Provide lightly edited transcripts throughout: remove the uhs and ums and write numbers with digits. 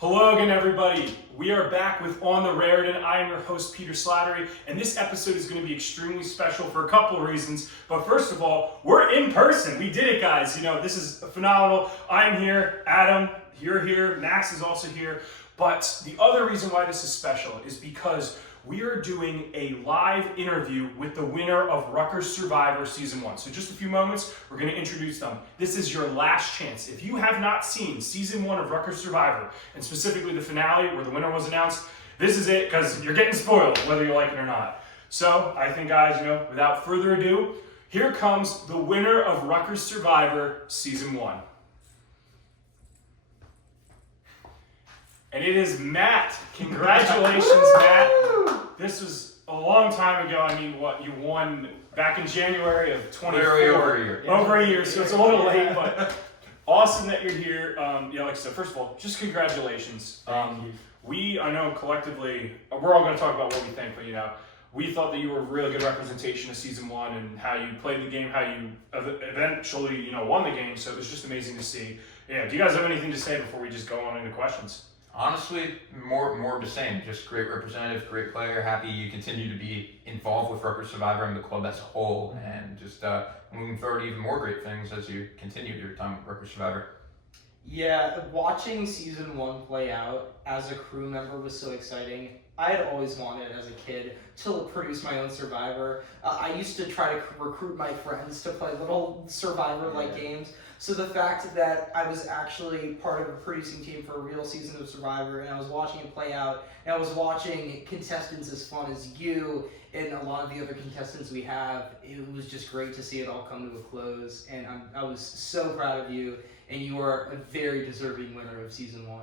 Hello again, everybody. We are back with On the Raritan. I am your host, Peter Slattery, and this episode is going to be extremely special for a couple of reasons. But first of all, we're in person. We did it, guys. You know, this is phenomenal. I'm here. Adam, you're here. Max is also here. But the other reason why this is special is because we are doing a live interview with the winner of Rutgers Survivor Season 1. So just a few moments, we're going to introduce them. This is your last chance. If you have not seen Season 1 of Rutgers Survivor, and specifically the finale where the winner was announced, this is it, because you're getting spoiled, whether you like it or not. So I think, guys, without further ado, here comes the winner of Rutgers Survivor Season 1. And it is Matt. Congratulations, Matt. This was a long time ago. I mean, you won back in January of 24. Over a year. Over a year, so it's a little late, but awesome that you're here. Like I said, first of all, just congratulations. Thank you. I know collectively, we're all going to talk about what we think, but we thought that you were a really good representation of Season 1 and how you played the game, how you eventually, won the game, so it was just amazing to see. Yeah, do you guys have anything to say before we just go on into questions? Honestly, more of the same. Just great representative, great player. Happy you continue to be involved with Rutgers Survivor and the club as a whole, and just moving forward even more great things as you continue your time with Rutgers Survivor. Yeah, watching Season 1 play out as a crew member was so exciting. I had always wanted, as a kid, to produce my own Survivor. I used to try to recruit my friends to play little Survivor-like games. So the fact that I was actually part of a producing team for a real season of Survivor, and I was watching it play out, and I was watching contestants as fun as you and a lot of the other contestants we have, it was just great to see it all come to a close. And I was so proud of you, and you are a very deserving winner of Season 1.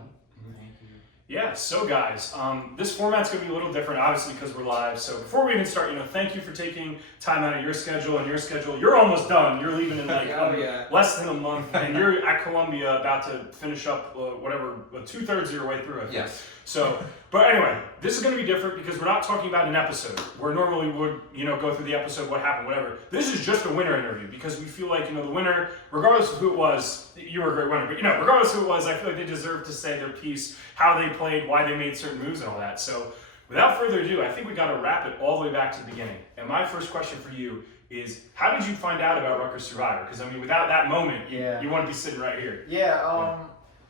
Thank you. Yeah, so guys, this format's going to be a little different, obviously, because we're live. So before we even start, thank you for taking time out of your schedule and your schedule. You're almost done. You're leaving in less than a month, and you're at Columbia about to finish up, 2/3 of your way through, I think. Yes. So, but anyway, this is going to be different because we're not talking about an episode where normally would, go through the episode, what happened, whatever. This is just a winner interview because we feel like, the winner, regardless of who it was, you were a great winner, but, regardless of who it was, I feel like they deserve to say their piece, how they played, why they made certain moves and all that. So, without further ado, I think we got to wrap it all the way back to the beginning. And my first question for you is, how did you find out about Rutgers Survivor? Because, without that moment, you want to be sitting right here.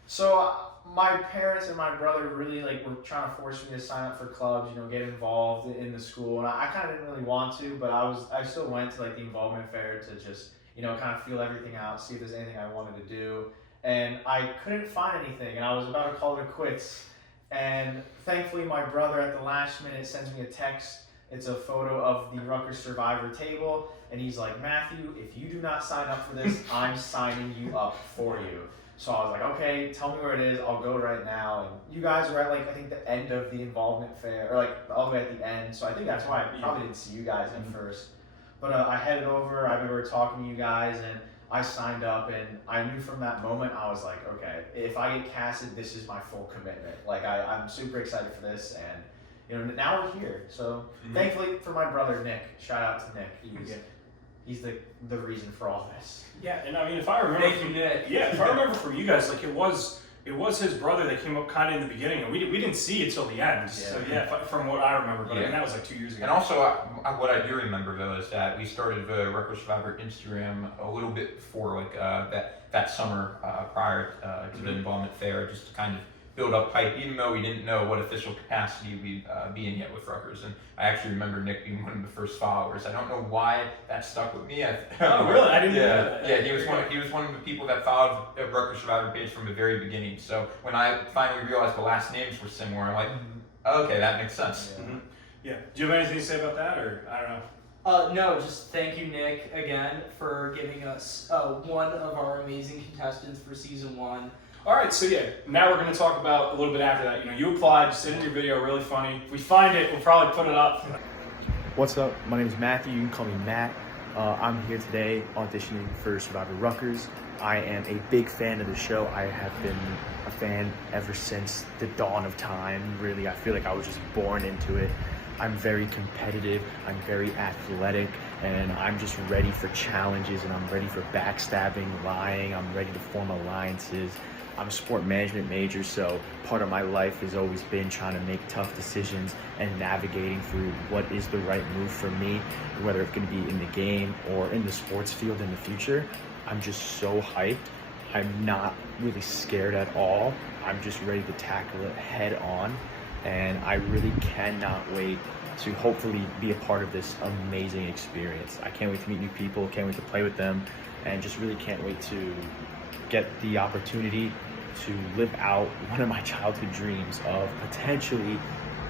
So my parents and my brother really were trying to force me to sign up for clubs, get involved in the school, and I kind of didn't really want to, but I still went to the involvement fair to just kind of feel everything out, see if there's anything I wanted to do, and I couldn't find anything, and I was about to call it quits, and thankfully my brother at the last minute sends me a text. It's a photo of the Rutgers Survivor table, and he's like, "Matthew, if you do not sign up for this, I'm signing you up for you." So I was like, okay, tell me where it is. I'll go right now. And you guys were at I think the end of the involvement fair, or all the way at the end. So I think that's why I probably didn't see you guys at first. But I headed over. I remember talking to you guys, and I signed up. And I knew from that moment, I was like, okay, if I get casted, this is my full commitment. I'm super excited for this, and now we're here. So thankfully for my brother Nick, shout out to Nick. He's the reason for all this. Yeah, and if I remember, if I remember from you guys, it was his brother that came up kind of in the beginning, and we didn't see it till the end. Yeah. So from what I remember, but that was 2 years ago. And also, what I do remember though is that we started the Rutgers Survivor Instagram a little bit before that summer prior to the involvement fair, just to kind of build up hype, even though we didn't know what official capacity we'd be in yet with Rutgers. And I actually remember Nick being one of the first followers. I don't know why that stuck with me. Oh, really? I didn't know that. Yeah, he was one of the people that followed the Rutgers Survivor page from the very beginning. So when I finally realized the last names were similar, I'm like, okay, that makes sense. Yeah. Do you have anything to say about that, or I don't know? No, just thank you, Nick, again, for giving us one of our amazing contestants for Season 1. All right, so now we're going to talk about a little bit after that. You applied, just in your video, really funny. If we find it, we'll probably put it up. What's up? My name is Matthew. You can call me Matt. I'm here today auditioning for Survivor Rutgers. I am a big fan of the show. I have been a fan ever since the dawn of time. Really, I feel like I was just born into it. I'm very competitive, I'm very athletic, and I'm just ready for challenges, and I'm ready for backstabbing, lying, I'm ready to form alliances. I'm a sport management major, so part of my life has always been trying to make tough decisions and navigating through what is the right move for me, whether it's going to be in the game or in the sports field in the future. I'm just so hyped. I'm not really scared at all. I'm just ready to tackle it head on, and I really cannot wait to hopefully be a part of this amazing experience. I can't wait to meet new people, can't wait to play with them, and just really can't wait to get the opportunity to live out one of my childhood dreams of potentially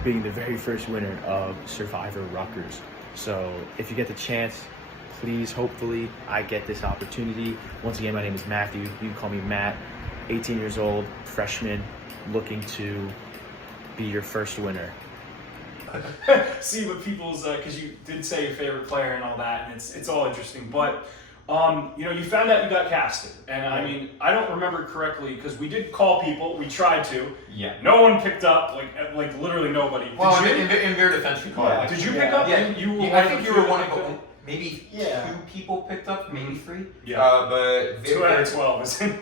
being the very first winner of Survivor Rutgers. So if you get the chance, please, hopefully, I get this opportunity. Once again, my name is Matthew. You can call me Matt, 18 years old, freshman, looking to be your first winner. See what people's, because you did say your favorite player and all that, and it's all interesting. But you found out you got casted, and I mean, I don't remember correctly because we did call people. We tried to. Yeah. No one picked up. Like literally nobody. Well, Did you? in their defense, we called. Did you pick up? Yeah. You were I think you were one of the maybe Yeah. 2 people picked up, maybe 3. Yeah. But 2 out of 12 is in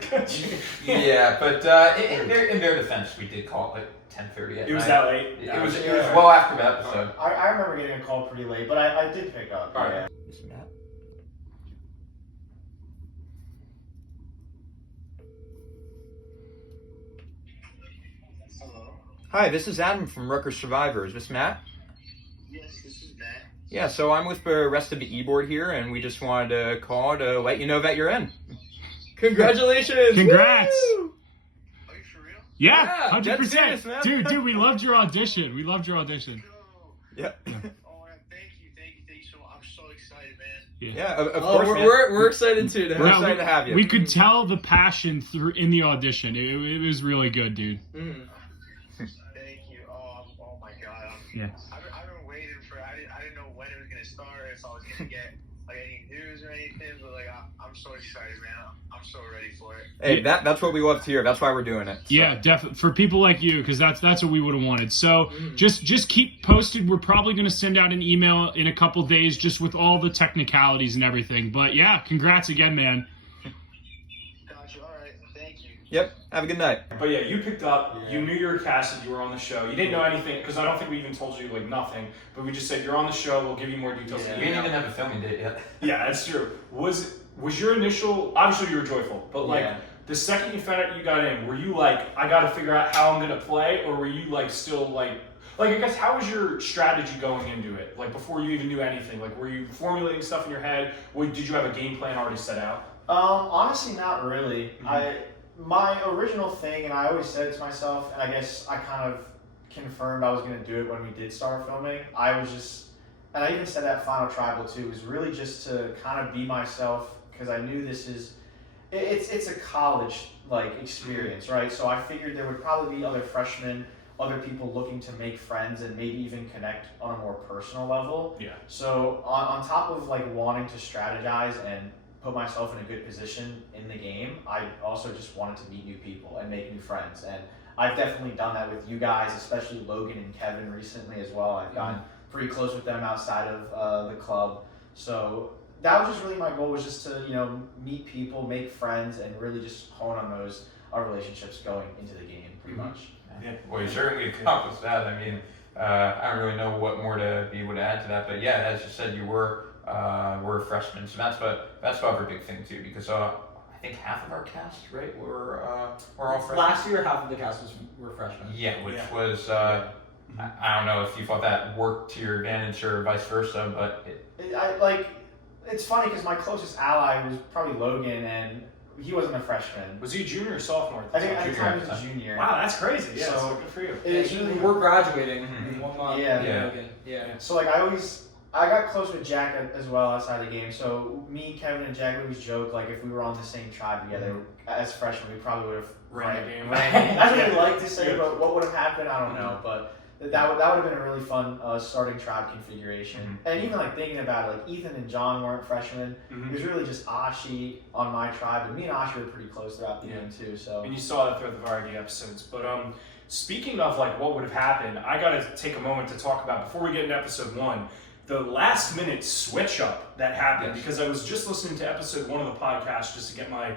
yeah, but in their defense, we did call it like 10:30 at It was night. that late. It was Yeah. well after that episode. I remember getting a call pretty late, but I did pick up. All right. Yeah. This is Matt. Hello. Hi, this is Adam from Rutgers Survivor. Is this Matt? Yes, this is Matt. Yeah, so I'm with the rest of the e-board here, and we just wanted to call to let you know that you're in. Congratulations! Congrats! Woo! Are you for real? Yeah, Yeah, dead 100%. serious, man. Dude, we loved your audition. We loved your audition. No. Yeah. Oh, thank you so much. I'm so excited, man. Yeah, of Oh, course, man. we're excited too. We're excited to have you. We could tell the passion through in the audition. It was really good, dude. Mm. Thank you. Oh my God. Yeah. I've been waiting for. I didn't know when it was gonna start. If I was gonna get like any news or anything, but like I'm so excited, man. I'm so ready for it. Hey, that's what we love to hear. That's why we're doing it. So. Yeah, definitely for people like you, because that's what we would have wanted. So just keep posted. We're probably going to send out an email in a couple days, just with all the technicalities and everything. But yeah, congrats again, man. Gotcha. All right. Thank you. Yep. Have a good night. But yeah, you picked up. You knew you were casted. You were on the show. You didn't know anything because I don't think we even told you like nothing. But we just said you're on the show. We'll give you more details. We in the didn't email. even have a filming date yet. Yeah, that's true. Was your initial? Obviously, you were joyful, but like Yeah. the second you found out you got in, were you like, I got to figure out how I'm gonna play, or were you like still like I guess how was your strategy going into it? Like before you even knew anything, like were you formulating stuff in your head? Or did you have a game plan already set out? Honestly, not really. My original thing, and I always said it to myself, and I guess I kind of confirmed I was going to do it when we did start filming. I was just, and I even said that final tribal too, was really just to kind of be myself because I knew this is, it's a college like experience, right? So I figured there would probably be other freshmen, other people looking to make friends and maybe even connect on a more personal level. Yeah. So on top of like wanting to strategize and put myself in a good position in the game, I also just wanted to meet new people and make new friends. And I've definitely done that with you guys, especially Logan and Kevin recently as well. I've gotten pretty close with them outside of the club. So that was just really my goal, was just to, meet people, make friends, and really just hone on our relationships going into the game pretty much. Yeah. Well, you certainly accomplished that. I mean, I don't really know what more to be able to add to that, but yeah, as you said, you were a freshman, so that's probably a big thing too, because I think half of our cast, right, were all freshmen. Last year, half of the cast were freshmen. Yeah, which was I don't know if you thought that worked to your advantage or vice versa, but It's funny because my closest ally was probably Logan, and he wasn't a freshman. Was he a junior or sophomore? I think at the time he Junior. was a junior. Wow, that's crazy. Yeah, So- so good for you. It's really We're graduating in Mhm. 1 month. Yeah. Yeah. So I got close with Jack as well outside the game. So me, Kevin, and Jack always joke like if we were on the same tribe together as freshmen, we probably would have Ran the game. That's what we like to say, Yeah. but what would have happened, I don't know. But that would have been a really fun starting tribe configuration. And even like thinking about it, like Ethan and John weren't freshmen. It was really just Ashi on my tribe, and me and Ashi were pretty close throughout the game too. So And you saw that throughout the variety episodes. But speaking of like what would have happened, I got to take a moment to talk about, before we get into episode 1, the last minute switch up that happened, Yes. because I was just listening to episode 1 of the podcast just to get my,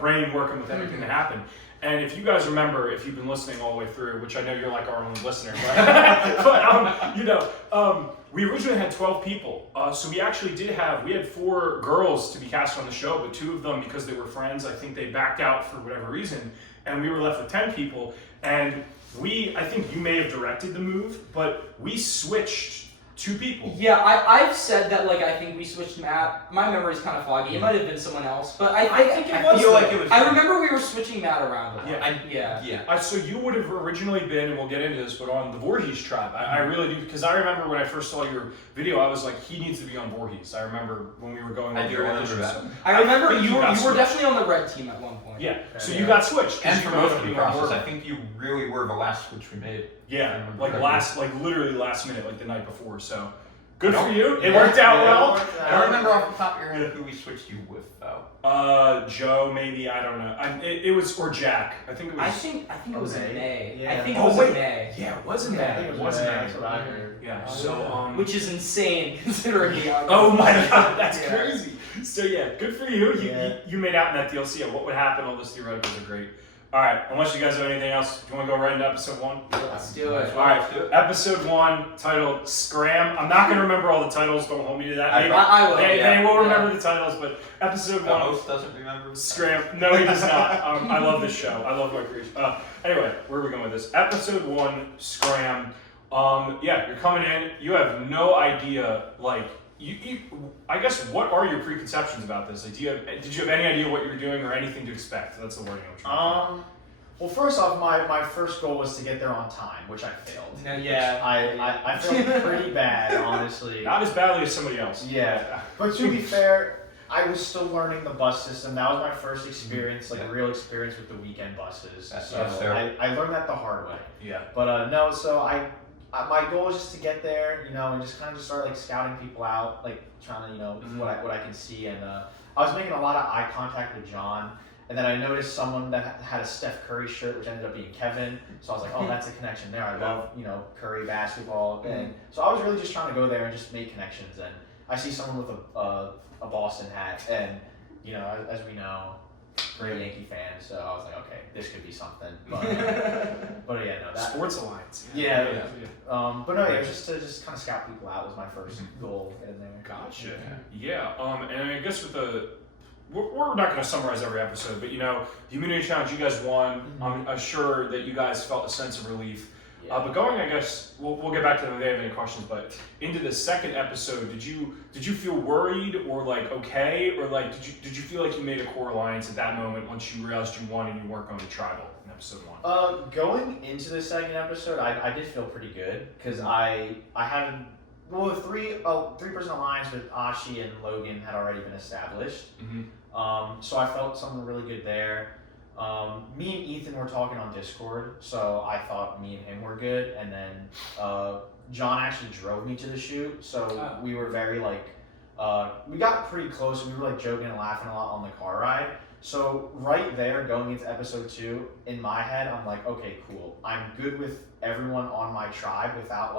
brain working with everything that happened. And if you guys remember, if you've been listening all the way through, which I know you're like our only listener, but we originally had 12 people. So we actually we had 4 girls to be cast on the show, but 2 of them, because they were friends, I think they backed out for whatever reason, and we were left with 10 people. And I think you may have directed the move, but we switched 2 people. Yeah, I've said that, like, I think we switched Matt. My memory's kind of foggy. It might have been someone else, but I think it was. I feel like it was. I remember we were switching Matt around. Yeah. So you would have originally been, and we'll get into this, but on the Voorhees tribe. I really do, because I remember when I first saw your video, I was like, he needs to be on Voorhees. I remember when we were going I over do the remember auditions. that. So I remember think you were switched. definitely on the red team at one point. Yeah, so Yeah. you got switched. 'cause And you for were most gonna of the be on process, board. I think you really were the last switch we made. Yeah, Correctly. literally last minute, like the night before. So good for Nope. you. It Yeah. worked out Yeah, well. it worked out. I don't remember off the top of your head who we switched you with, though. Joe, maybe, I don't know. It was, or Jack. I think it was. I think it was in May. May. Yeah. I think Oh, it was wait. in May. Yeah, it wasn't Yeah, I that. think It it wasn't was that. That's what I heard. Yeah. Oh, So yeah. Which is insane considering the outcome. Oh my God, that's Yeah. crazy. So yeah, good for you. Yeah. You made out in that DLC. Yeah, what would happen? All those theoreticals are great. All right, unless you guys have anything else, do you want to go right into episode 1? Let's do it. All right, episode 1, titled Scram. I'm not going to remember all the titles. Don't hold me to that. Maybe I will. they will remember the titles, but episode The 1. host doesn't remember. Scram. No, he does not. I love this show. I love my creation. Anyway, where are we going with this? Episode 1, Scram. Yeah, you're coming in. You have no idea, like, I guess, what are your preconceptions about this? Like, did you have any idea what you were doing or anything to expect? That's the wording I'm trying to Well, first off, my first goal was to get there on time, which I failed. Yeah. I felt pretty bad, honestly. Not as badly as somebody else. Yeah, but to be fair, I was still learning the bus system. That was my first experience, like a real experience with the weekend buses. That's So fair. I learned that the hard way. Yeah. But no, so my goal was just to get there, and just kind of just start like scouting people out, like trying to, what I can see. And I was making a lot of eye contact with John. And then I noticed someone that had a Steph Curry shirt, which ended up being Kevin. So I was like, oh, that's a connection there. I love, Curry basketball. And so I was really just trying to go there and just make connections. And I see someone with a Boston hat. And, as we know, great Yankee fan. So I was like, okay, this could be something. But yeah, no, that. Sports Alliance. Yeah. But no, it was just to kind of scout people out was my first goal in there. Gotcha. Yeah. And I guess with we're not going to summarize every episode, but the immunity challenge, you guys won. I'm sure that you guys felt a sense of relief. Yeah. But going, I guess we'll get back to them if they have any questions. But into the second episode, did you feel worried or like okay, or like did you feel like you made a core alliance at that moment once you realized you won and you weren't going to tribal in episode 1? Going into the second episode, I did feel pretty good because I had the three-person alliance with Ashi and Logan had already been established. So I felt something really good there. Me and Ethan were talking on Discord, so I thought me and him were good. And then John actually drove me to the shoot, so we were very we got pretty close. We were joking and laughing a lot on the car ride. So right there, going into episode 2, in my head, I'm like, okay, cool. I'm good with everyone on my tribe without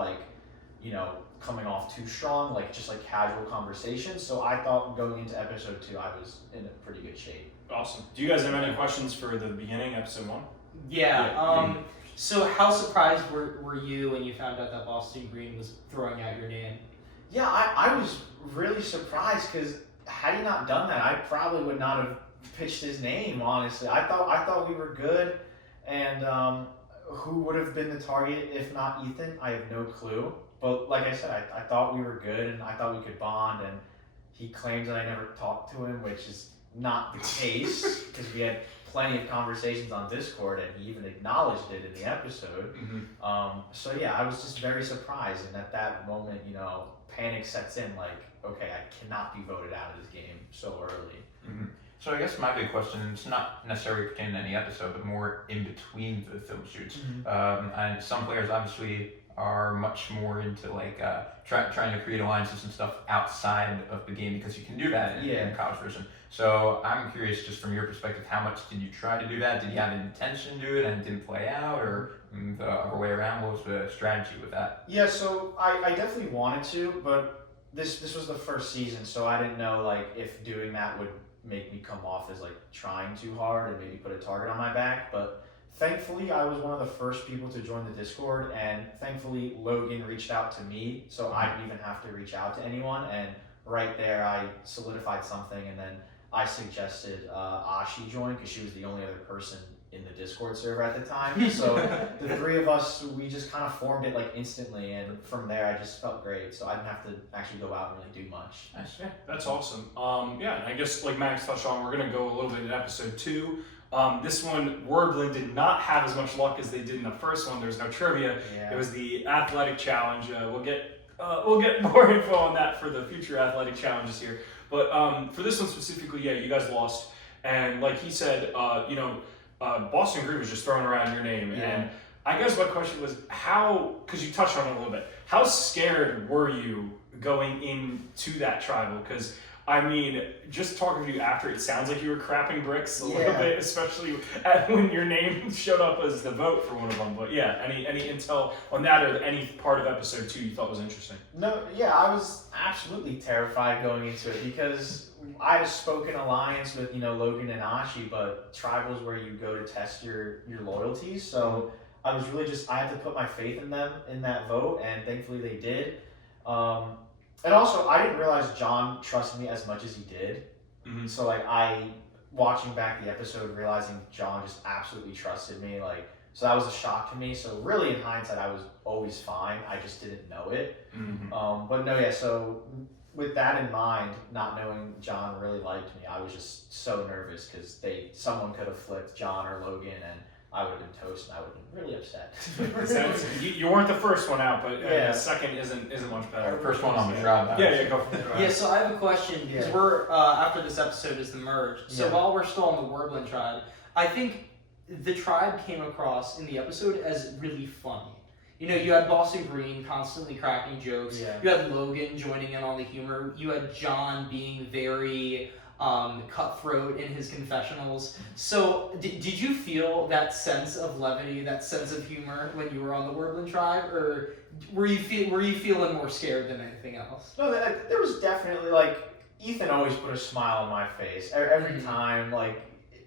coming off too strong, just casual conversation. So I thought going into episode 2, I was in a pretty good shape. Awesome. Do you guys have any questions for the beginning, episode 1? Yeah. So how surprised were you when you found out that Boston Green was throwing out your name? Yeah, I was really surprised because had he not done that, I probably would not have pitched his name. Honestly, I thought we were good, and who would have been the target if not Ethan? I have no clue. But like I said, I thought we were good, and I thought we could bond. And he claims that I never talked to him, which is not the case because we had plenty of conversations on Discord, and he even acknowledged it in the episode. So yeah, I was just very surprised, and at that moment, panic sets in. Okay, I cannot be voted out of this game so early. So I guess my big question, it's not necessarily pertaining to any episode, but more in between the film shoots. And some players obviously are much more into like trying to create alliances and stuff outside of the game because you can do that in college version. So I'm curious, just from your perspective, how much did you try to do that? Did you have an intention to do it and it didn't play out, or the other way around? What was the strategy with that? Yeah, so I definitely wanted to, but this was the first season, so I didn't know like if doing that would make me come off as like trying too hard and maybe put a target on my back. But thankfully, I was one of the first people to join the Discord, and thankfully Logan reached out to me, so I didn't even have to reach out to anyone. And right there, I solidified something, and then I suggested Ashi join because she was the only other person in the Discord server at the time. So the three of us, we just kind of formed it like instantly, and from there I just felt great. So I didn't have to actually go out and really do much. Nice. Yeah, that's awesome. Yeah, and I guess like Max touched on, we're gonna go a little bit in episode 2. This one, Wordland did not have as much luck as they did in the first one. There's no trivia. Yeah. It was the athletic challenge. We'll get more info on that for the future athletic challenges here. But for this one specifically, yeah, you guys lost. And like he said, Boston Green was just throwing around your name. Yeah. And I guess my question was how, because you touched on it a little bit, how scared were you going into that tribal? Because I mean, just talking to you after, it sounds like you were crapping bricks a little bit, especially when your name showed up as the vote for one of them. But yeah, any intel on that, or any part of episode 2 you thought was interesting? No, yeah, I was absolutely terrified going into it because I had a spoken alliance with Logan and Ashi, but tribal's where you go to test your loyalties. So I was really I had to put my faith in them in that vote, and thankfully they did. And also, I didn't realize John trusted me as much as he did. Mm-hmm. So like watching back the episode, realizing John just absolutely trusted me, so that was a shock to me. So really, in hindsight, I was always fine. I just didn't know it. Mm-hmm. But no, yeah. So with that in mind, not knowing John really liked me, I was just so nervous because someone could have flipped John or Logan, and I would have been toast, and I would have been really upset. You weren't the first one out, but Yeah. the second isn't much better. First one on the tribe. Yeah, go for it. Yeah, so I have a question because we're after this episode is the merge. So while we're still on the Wordland tribe, I think the tribe came across in the episode as really funny. You had Boston Green constantly cracking jokes. Yeah. You had Logan joining in on the humor. You had John being very cutthroat in his confessionals. So did you feel that sense of levity, that sense of humor when you were on the Wordland tribe, or were you feeling more scared than anything else? No, there was definitely Ethan always put a smile on my face every time.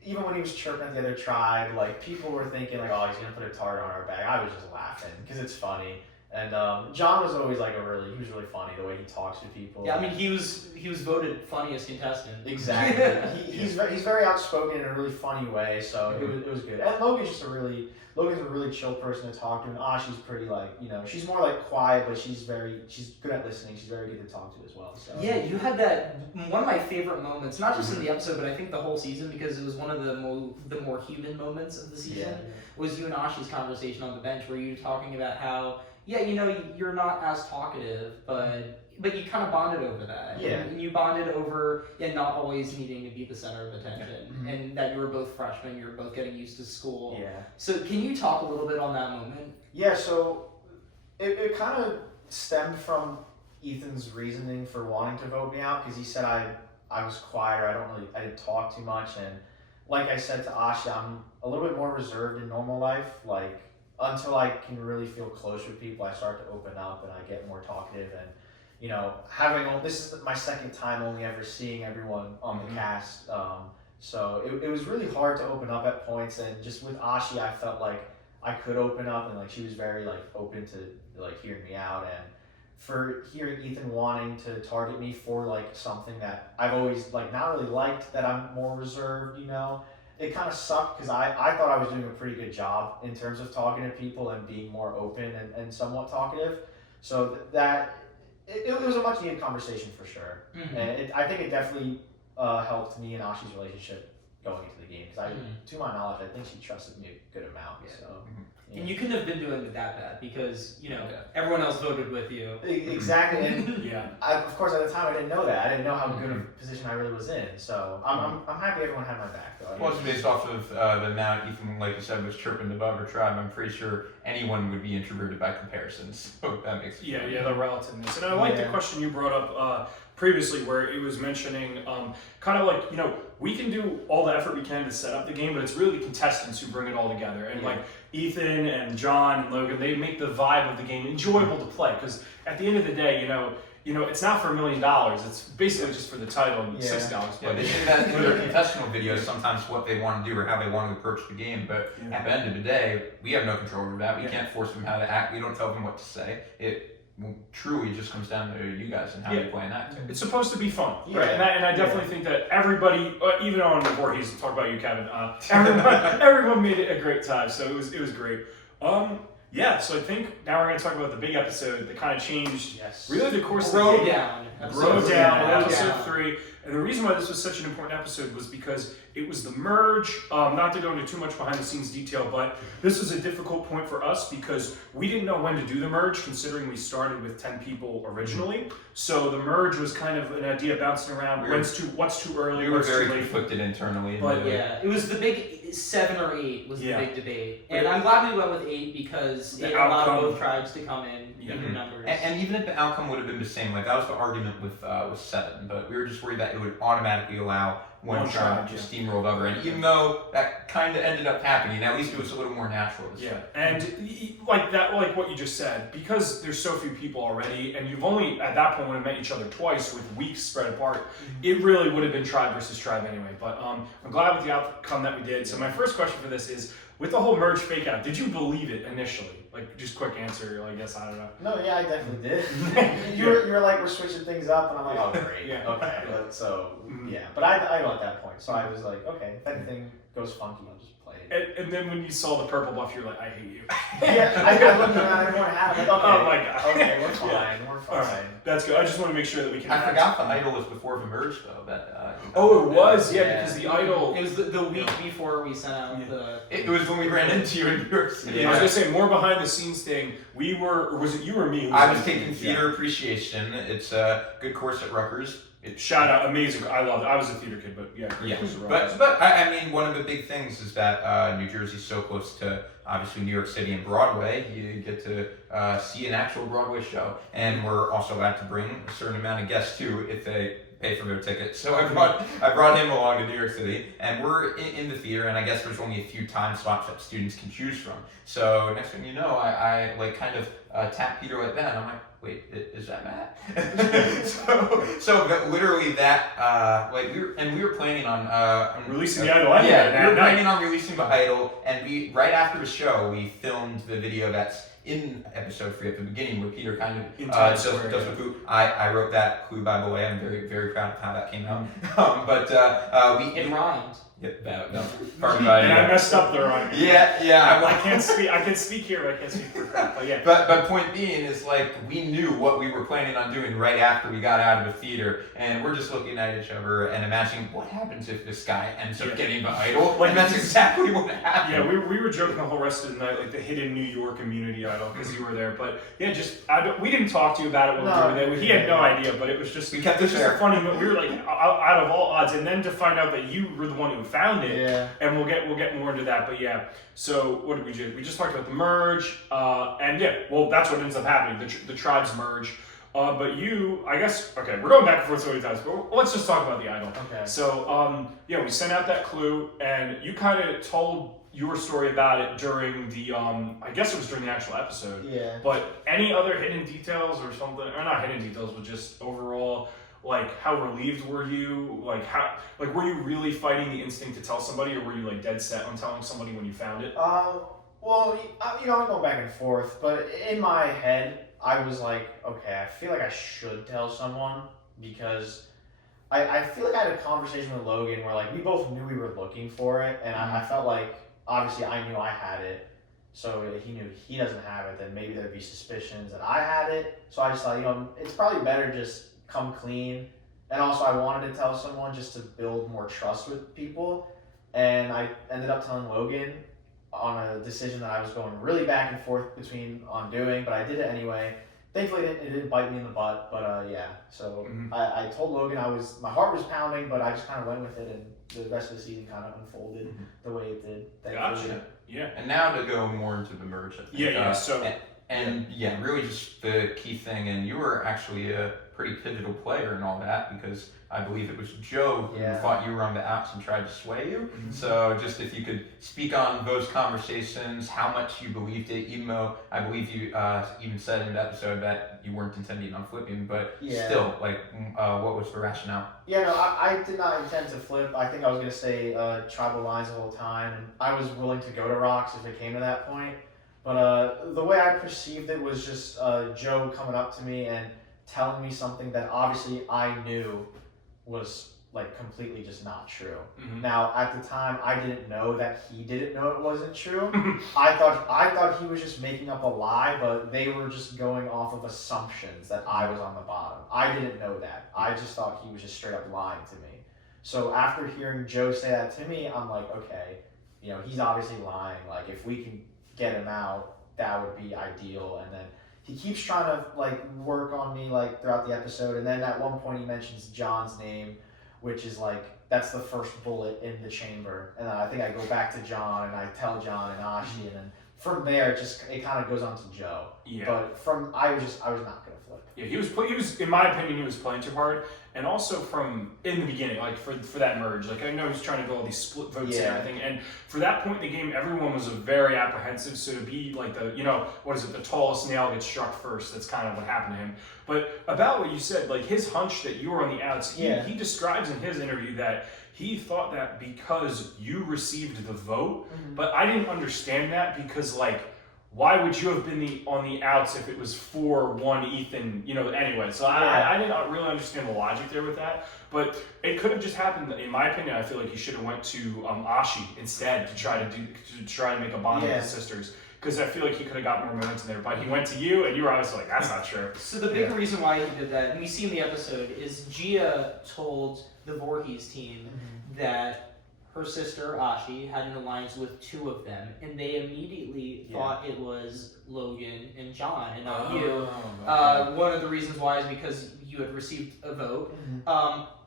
Even when he was chirping at the other tribe, people were thinking oh, he's gonna put a target on our back. I was just laughing because it's funny. And John was always he was really funny the way he talks to people. Yeah, I mean he was voted funniest contestant. Exactly. He's very outspoken in a really funny way, so it was good. And Logan's a really chill person to talk to, and Ashi's pretty she's more quiet, but she's good at listening. She's very good to talk to as well. So yeah, you had that one of my favorite moments, not just in the episode, but I think the whole season, because it was one of the more human moments of the season. Was you and Ashi's conversation on the bench, where you were talking about how you're not as talkative, but you kind of bonded over that. Yeah. And you bonded over not always needing to be the center of attention, and that you were both freshmen, you were both getting used to school. Yeah. So can you talk a little bit on that moment? Yeah, so it kind of stemmed from Ethan's reasoning for wanting to vote me out, because he said I was quieter, I didn't talk too much, and like I said to Asha, I'm a little bit more reserved in normal life, until I can really feel close with people, I start to open up and I get more talkative. And this is my second time only ever seeing everyone on the cast, so it was really hard to open up at points. And just with Ashi, I felt like I could open up, and she was very open to hearing me out. And for hearing Ethan wanting to target me for something that I've always not really liked, that I'm more reserved, it kind of sucked, because I thought I was doing a pretty good job in terms of talking to people and being more open and somewhat talkative. So it was a much needed conversation for sure. And I think it definitely helped me and Ashi's relationship going into the game because to my knowledge, I think she trusted me a good amount. Yeah. So. And you couldn't have been doing it that bad because everyone else voted with you. Exactly, and Yeah. of course at the time I didn't know that. I didn't know how good of a position I really was in. So I'm happy everyone had my back though. Well, it's based off of the amount Ethan, like you said, was chirping the Bugger tribe. I'm pretty sure anyone would be introverted by comparison. So that makes sense. Yeah, the relativeness. And I like the question you brought up previously where it was mentioning kind of like, we can do all the effort we can to set up the game, but it's really the contestants who bring it all together. And like Ethan and John and Logan, they make the vibe of the game enjoyable to play because at the end of the day, it's not for $1 million. It's basically just for the title and $6. Yeah, they do that in their contestant videos, sometimes what they want to do or how they want to approach the game. But at the end of the day, we have no control over that. We can't force them how to act. We don't tell them what to say. It truly just comes down to you guys and how you play and act. It's supposed to be fun, right? And I definitely think that everybody, even on Voorhees, talk about you, Kevin. Everyone made it a great time, so it was great. So I think now we're going to talk about the big episode that kind of changed really the course of the game. Episode 3. And the reason why this was such an important episode was because it was the merge. Not to go into too much behind the scenes detail, but this was a difficult point for us because we didn't know when to do the merge, considering we started with 10 people originally. So the merge was kind of an idea bouncing around. What's too early? We were what's very too late. conflicted internally. But it was the big 7 or 8 was the big debate. And I'm glad we went with 8 because it allowed both tribes to come in even numbers. And even if the outcome would have been the same, like that was the argument with 7, but we were just worried that it would automatically allow one tribe to steamroll over. And even though that kind of ended up happening, at least it was a little more natural. And like what you just said, because there's so few people already, and you've only at that point would have met each other twice with weeks spread apart, it really would have been tribe versus tribe anyway. But I'm glad with the outcome that we did. So my first question for this is, with the whole merge fake out, did you believe it initially? Like, just quick answer, I guess, I don't know. No, I definitely did. you were like, we're switching things up, and I'm like, oh, great. Okay. But I know at that point, so I was like, okay, if anything goes funky, I'll just play it. And then when you saw the purple buff, you're like, I hate you. I looked around, everyone had it. Like, okay, oh my god. Okay, we're fine, we're fine. Right. That's good. I just want to make sure that we can. I forgot the idol was before the merge, though. It was, because the idol. It was the week before we sent out the. It was when we ran into you in New York City. I was gonna say more behind the scenes thing. We were, or was it you or me? I was taking theater appreciation. It's a good course at Rutgers. Shout out, amazing! I loved it. I was a theater kid, but But I mean, one of the big things is that New Jersey's so close to obviously New York City and Broadway. You get to see an actual Broadway show, and we're also allowed to bring a certain amount of guests too if they pay for their tickets. So I brought him along to New York City, and we're in the theater, and I guess there's only a few time slots that students can choose from. So next thing you know, I like kind of tap Peter like that, and I'm like, wait, is that Matt? so literally that we were planning on releasing the idol. We were planning on releasing the idol, and we right after the show we filmed the video that's in episode 3 at the beginning where Peter kind of does the clue. I wrote that clue, by the way. I'm very, very proud of how that came out. It rhymed. Yeah, no. And I messed up there on you. Yeah. I can't speak. I can speak here, but I can't speak for crap. But yeah. But point being is like we knew what we were planning on doing right after we got out of the theater, and we're just looking at each other and imagining what happens if this guy ends up getting the idol. And that's exactly what happened. Yeah, we were joking the whole rest of the night, like the hidden New York immunity idol, because you were there. But yeah, we didn't talk to you about it when we were there. He had no idea, but it was just we kept it just a funny moment. We were like out of all odds, and then to find out that you were the one who found it. Yeah. And we'll get more into that, but yeah. So what did we do? We just talked about the merge, and that's what ends up happening. The tribes merge. But you, I guess, okay, we're going back and forth so many times, but let's just talk about the idol. Okay. So we sent out that clue, and you kind of told your story about it during the I guess it was during the actual episode. Yeah. But any other hidden details or something, or not hidden details, but just overall. Like, how relieved were you? Were you really fighting the instinct to tell somebody, or were you like dead set on telling somebody when you found it? Well, I'm going back and forth, but in my head, I was like, okay, I feel like I should tell someone because I feel like I had a conversation with Logan where like we both knew we were looking for it, and I felt like obviously I knew I had it, so he knew he doesn't have it. Then maybe there'd be suspicions that I had it, so I just thought it's probably better just come clean. And also I wanted to tell someone just to build more trust with people. and I ended up telling Logan on a decision that I was going really back and forth between on doing, but I did it anyway. Thankfully, it didn't bite me in the butt, but yeah. So I told Logan my heart was pounding, but I just kind of went with it, and the rest of the season kind of unfolded the way it did. Thankfully. Gotcha. Yeah. And now to go more into the merge, I think. Yeah. So. And really just the key thing, and you were actually a pretty pivotal player in all that, because I believe it was Joe who thought you were on the outs and tried to sway you. So just if you could speak on those conversations, how much you believed it, even though I believe you even said in the episode that you weren't intending on flipping, but still, like, what was the rationale? Yeah, no, I did not intend to flip. I think I was going to stay tribal lines the whole time, and I was willing to go to rocks if it came to that point. But the way I perceived it was just Joe coming up to me and telling me something that obviously I knew was like completely just not true. Now at the time I didn't know that he didn't know it wasn't true. I thought he was just making up a lie, but they were just going off of assumptions that I was on the bottom. I didn't know that. I just thought he was just straight up lying to me. So after hearing Joe say that to me, I'm like, okay, you know, he's obviously lying. Like if we can get him out, that would be ideal. And then he keeps trying to like work on me like throughout the episode, and then at one point he mentions John's name, which is like that's the first bullet in the chamber. And then I think I go back to John and I tell John and Ashi, and then from there it kind of goes on to Joe. But I was not gonna flip. Yeah, he was in my opinion, he was playing too hard, and also from in the beginning, like for that merge, like I know he's trying to do all these split votes and everything, and for that point in the game, everyone was very apprehensive. So to be like the tallest nail gets struck first, that's kind of what happened to him. But about what you said, like his hunch that you were on the outs, he describes in his interview that he thought that because you received the vote, but I didn't understand that because like, why would you have been on the outs if it was 4-1 Ethan, anyway. So I didn't really understand the logic there with that, but it could have just happened. In my opinion, I feel like he should have went to Ashi instead to try to make a bond with his sisters. Because I feel like he could have got more momentum there, but he went to you, and you were obviously like, that's not true. So the big reason why he did that, and we see in the episode, is Gia told the Voorhees team that her sister, Ashi, had an alliance with two of them, and they immediately thought it was Logan and John, and not you. Okay. One of the reasons why is because you had received a vote.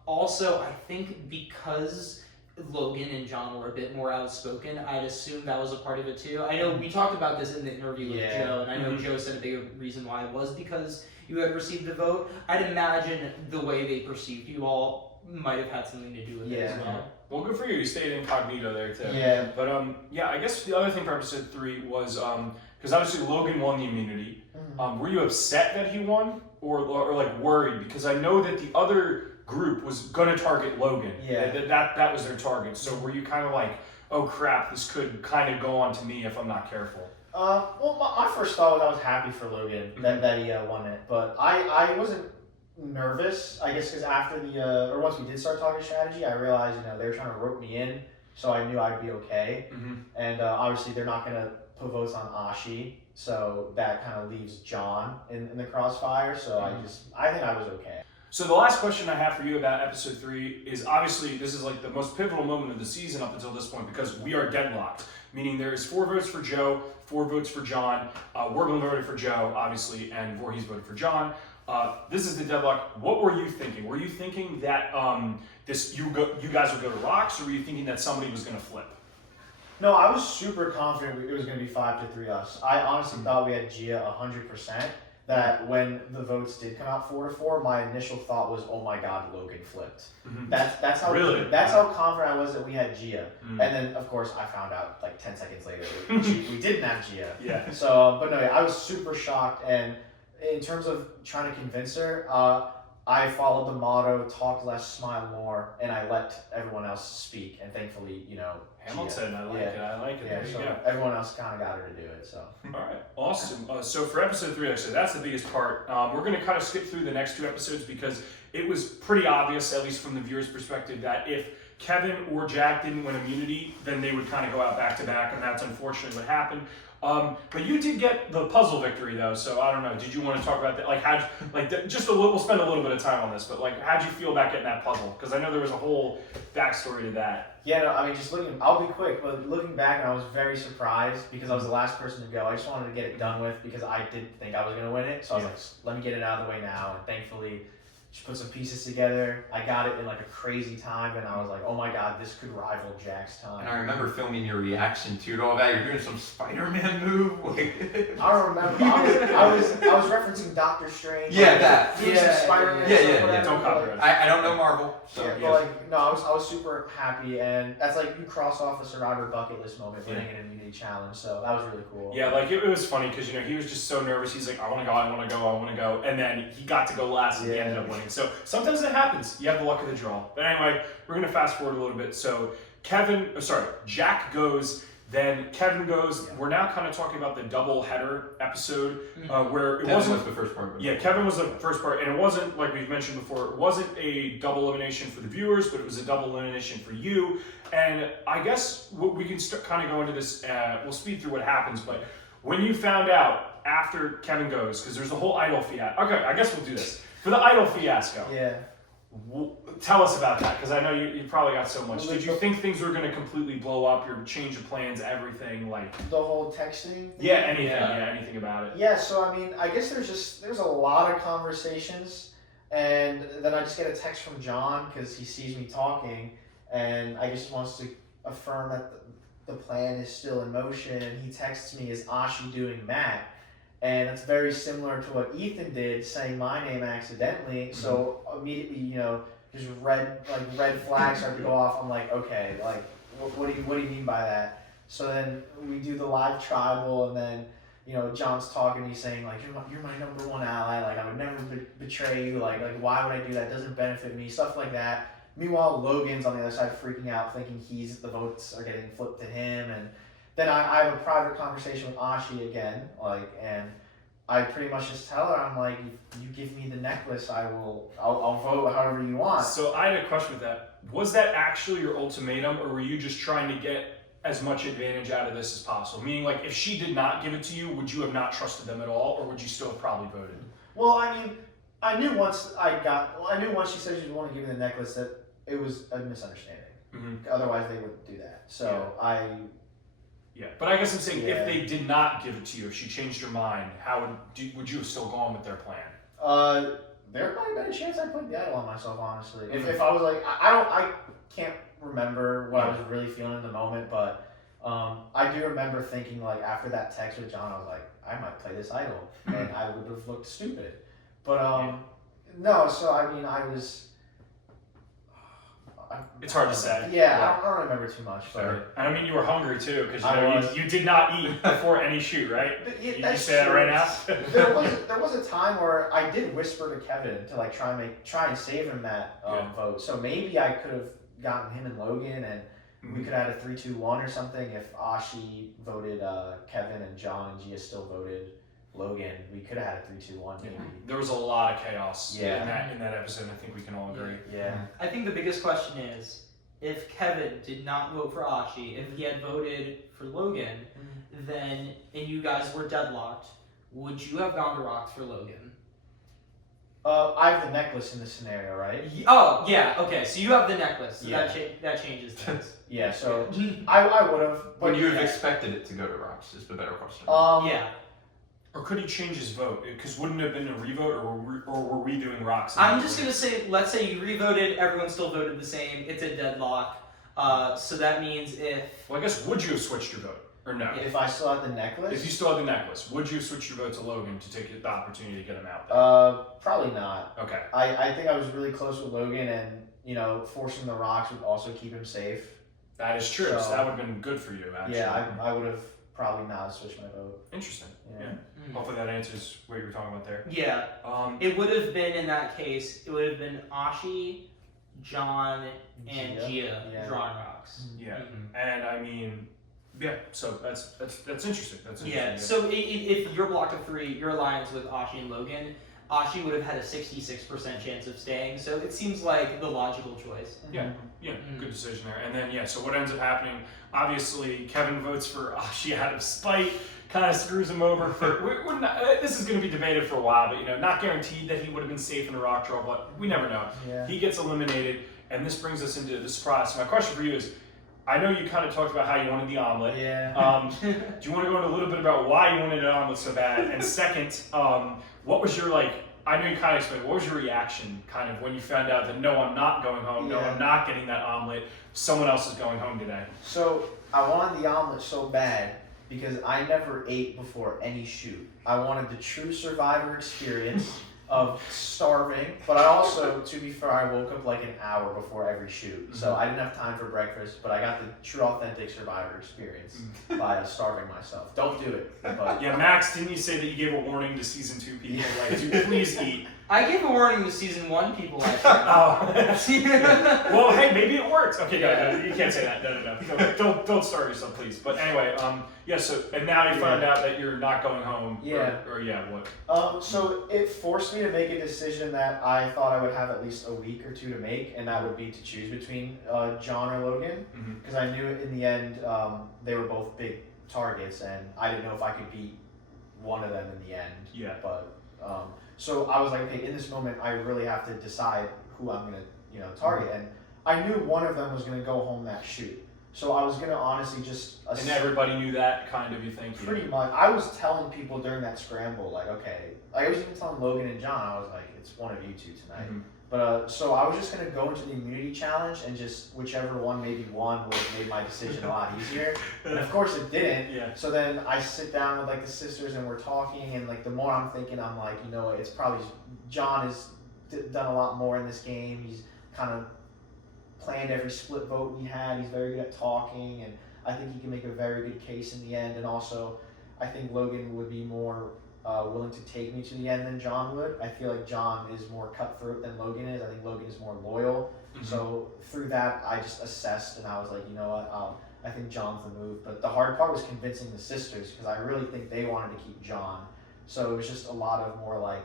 Also, I think because Logan and John were a bit more outspoken, I'd assume that was a part of it too. I know we talked about this in the interview with Joe, and I know Joe said a big reason why it was because you had received a vote. I'd imagine the way they perceived you all might have had something to do with it as well. Well, good for you. You stayed incognito there too. Yeah. But I guess the other thing for episode 3 was because obviously Logan won the immunity. Were you upset that he won, or like worried? Because I know that the other group was gonna target Logan. Yeah. That was their target. So were you kind of like, oh crap, this could kind of go on to me if I'm not careful? Well, my first thought was I was happy for Logan that he won it, but I wasn't nervous, I guess, because after or once we did start talking strategy, I realized they were trying to rope me in, so I knew I'd be okay. And obviously they're not gonna put votes on Ashi, so that kind of leaves John in the crossfire. So I think I was okay. So the last question I have for you about episode 3 is obviously this is like the most pivotal moment of the season up until this point because we are deadlocked, meaning there is 4 votes for Joe, 4 votes for John. Rubin voted for Joe, obviously, and Voorhees voted for John. This is the deadlock. What were you thinking? Were you thinking that you guys would go to rocks, or were you thinking that somebody was going to flip? No, I was super confident it was going to be 5-3 us. I honestly thought we had Gia 100%. That when the votes did come out 4-4, my initial thought was, "Oh my God, Logan flipped." That's how how confident I was that we had Gia. And then of course I found out like 10 seconds later we didn't have Gia. Yeah. So, but no, I was super shocked. And in terms of trying to convince her, I followed the motto: talk less, smile more, and I let everyone else speak. And thankfully, Hamilton, I like it. Yeah, so everyone else kind of got her to do it. So. All right, awesome. So for episode 3, actually, that's the biggest part. We're going to kind of skip through the next 2 episodes because it was pretty obvious, at least from the viewer's perspective, that if Kevin or Jack didn't win immunity, then they would kind of go out back to back, and that's unfortunately what happened. But you did get the puzzle victory though, so I don't know. Did you want to talk about that? Like, we'll spend a little bit of time on this, but like, how'd you feel about getting that puzzle? Because I know there was a whole backstory to that. Yeah, no, I mean, I'll be quick, but looking back, I was very surprised because I was the last person to go. I just wanted to get it done with because I didn't think I was going to win it. So I was like, let me get it out of the way now. And thankfully, just put some pieces together. I got it in like a crazy time, and I was like, oh my God, this could rival Jack's time. And I remember filming your reaction to all that. You're doing some Spider-Man move. I don't remember. I was referencing Doctor Strange. Yeah, that. Doing some Spider-Man. Yeah. Don't copyright. I don't know Marvel, so Yeah, but like, no, I was super happy, and that's like you cross off a Survivor bucket list moment, winning an immunity challenge. So that was really cool. Yeah, like it was funny because he was just so nervous. He's like, I want to go, and then he got to go last, and he ended up winning. So sometimes it happens. You have the luck of the draw. But anyway, we're gonna fast forward a little bit. So Jack goes, then Kevin goes. Yeah. We're now kind of talking about the double header episode where Kevin was the first part. Yeah, Kevin was the first part, and it wasn't like we've mentioned before. It wasn't a double elimination for the viewers, but it was a double elimination for you. And I guess we can kind of go into this. We'll speed through what happens, but when you found out after Kevin goes, because there's the whole idol fiasco. Okay, I guess we'll do this for the idol fiasco. Yeah. Tell us about that, because I know you probably got so much. Did you think things were going to completely blow up? Your change of plans, everything, like the whole texting thing? Yeah, anything about it. Yeah, so I mean, I guess there's a lot of conversations, and then I just get a text from John because he sees me talking, and I just wants to affirm that the plan is still in motion. And he texts me, "Is Ashi doing Matt?" And it's very similar to what Ethan did, saying my name accidentally. Mm-hmm. So immediately, just red flags start to go off. I'm like, okay, like, what do you mean by that? So then we do the live tribal, and then John's talking. He's saying like, you're my number one ally. Like, I would never betray you. Like why would I do that? It doesn't benefit me. Stuff like that. Meanwhile, Logan's on the other side freaking out, thinking the votes are getting flipped to him, and then I have a private conversation with Ashi again, and I pretty much just tell her, I'm like, if you give me the necklace, I'll vote however you want. So I had a question with that. Was that actually your ultimatum, or were you just trying to get as much advantage out of this as possible? Meaning, like, if she did not give it to you, would you have not trusted them at all, or would you still have probably voted? Well, I mean, I knew once she said she didn't want to give me the necklace that it was a misunderstanding. Mm-hmm. Otherwise, they wouldn't do that. So Yeah, but I guess I'm saying if they did not give it to you, if she changed her mind, would you have still gone with their plan? There might have been a chance I put the idol on myself, honestly. If I was like, I can't remember what I was really feeling in the moment, but I do remember thinking, like, after that text with John, I was like, I might play this idol, and I would have looked stupid. But no, so I mean, it's hard to say. Yeah, I don't remember too much. But and I mean, you were hungry too, because you did not eat before any shoot, right? You say that right now? there was a time where I did whisper to Kevin to like try and save him that vote. So maybe I could have gotten him and Logan, and we could have had a 3-2-1 or something if Ashi voted Kevin and John and Gia still voted Logan. We could have had a 3-2-1 maybe. There was a lot of chaos in that episode, and I think we can all agree. Yeah. I think the biggest question is, if Kevin did not vote for Ashi, if he had voted for Logan, then, and you guys were deadlocked, would you have gone to Rocks for Logan? I have the necklace in this scenario, right? Oh, yeah, okay, so you have the necklace, so yeah. that changes things. Yeah, so I would have. Would you have expected it to go to Rocks is the better question. Yeah. Or could he change his vote? Because wouldn't it have been a revote, or were we doing Rocks? I'm just going to say, let's say you revoted, everyone still voted the same, it's a deadlock. So that means if... Well, I guess, would you have switched your vote? Or no? If I still had the necklace? If you still had the necklace, would you have switched your vote to Logan to take the opportunity to get him out there? Probably not. Okay. I think I was really close with Logan, and, forcing the Rocks would also keep him safe. That is true. So that would have been good for you, actually. Yeah, I would have probably not switched my vote. Interesting. Yeah. Hopefully that answers what you were talking about there. Yeah. It would have been, in that case, it would have been Ashi, John, and Gia drawing Rocks. Yeah. Mm-hmm. And I mean, so that's interesting. That's interesting. Yeah. So if your block of 3, your alliance with Ashi and Logan, Ashi would have had a 66% chance of staying. So it seems like the logical choice. Yeah, good decision there. And then, so what ends up happening, obviously, Kevin votes for Ashi out of spite, kind of screws him over for, we're not, this is going to be debated for a while, but, not guaranteed that he would have been safe in the rock draw, but we never know. Yeah. He gets eliminated, and this brings us into the surprise. So my question for you is, I know you kind of talked about how you wanted the omelet. Yeah. Do you want to go into a little bit about why you wanted an omelet so bad? And second, what was your, I know you kind of explained, what was your reaction kind of when you found out that no, I'm not going home, no, I'm not getting that omelet, someone else is going home today? So I wanted the omelet so bad because I never ate before any shoot. I wanted the true Survivor experience of starving, but I also, to be fair, I woke up like an hour before every shoot, so I didn't have time for breakfast, but I got the true authentic Survivor experience by starving myself. Don't do it. But Yeah, Max, didn't you say that you gave a warning to season 2 people, dude, please eat? I gave a warning to season 1 people last Well, hey, maybe it works. Okay, no, you can't say that. No. Don't starve yourself, please. But anyway, so, and now you find out that you're not going home. Yeah. Or what? So it forced me to make a decision that I thought I would have at least a week or two to make, and that would be to choose between John or Logan, because I knew in the end they were both big targets, and I didn't know if I could beat one of them in the end. Yeah. But so I was like, okay, in this moment, I really have to decide who I'm gonna, target, and I knew one of them was gonna go home that shoot. So I was gonna honestly just. And everybody knew that, kind of, you think? Pretty much. I was telling people during that scramble, like, okay. I was even telling Logan and John, I was like, it's one of you two tonight. But so I was just gonna go into the immunity challenge and just whichever one maybe won would have made my decision a lot easier. And of course it didn't. Yeah. So then I sit down with the sisters and we're talking, and the more I'm thinking, I'm like, it's probably John has done a lot more in this game. He's kind of planned every split vote we had. He's very good at talking, and I think he can make a very good case in the end. And also, I think Logan would be more willing to take me to the end than John would. I feel like John is more cutthroat than Logan is. I think Logan is more loyal. So through that, I just assessed, and I was like, you know what, I think John's the move. But the hard part was convincing the sisters, because I really think they wanted to keep John. So it was just a lot of more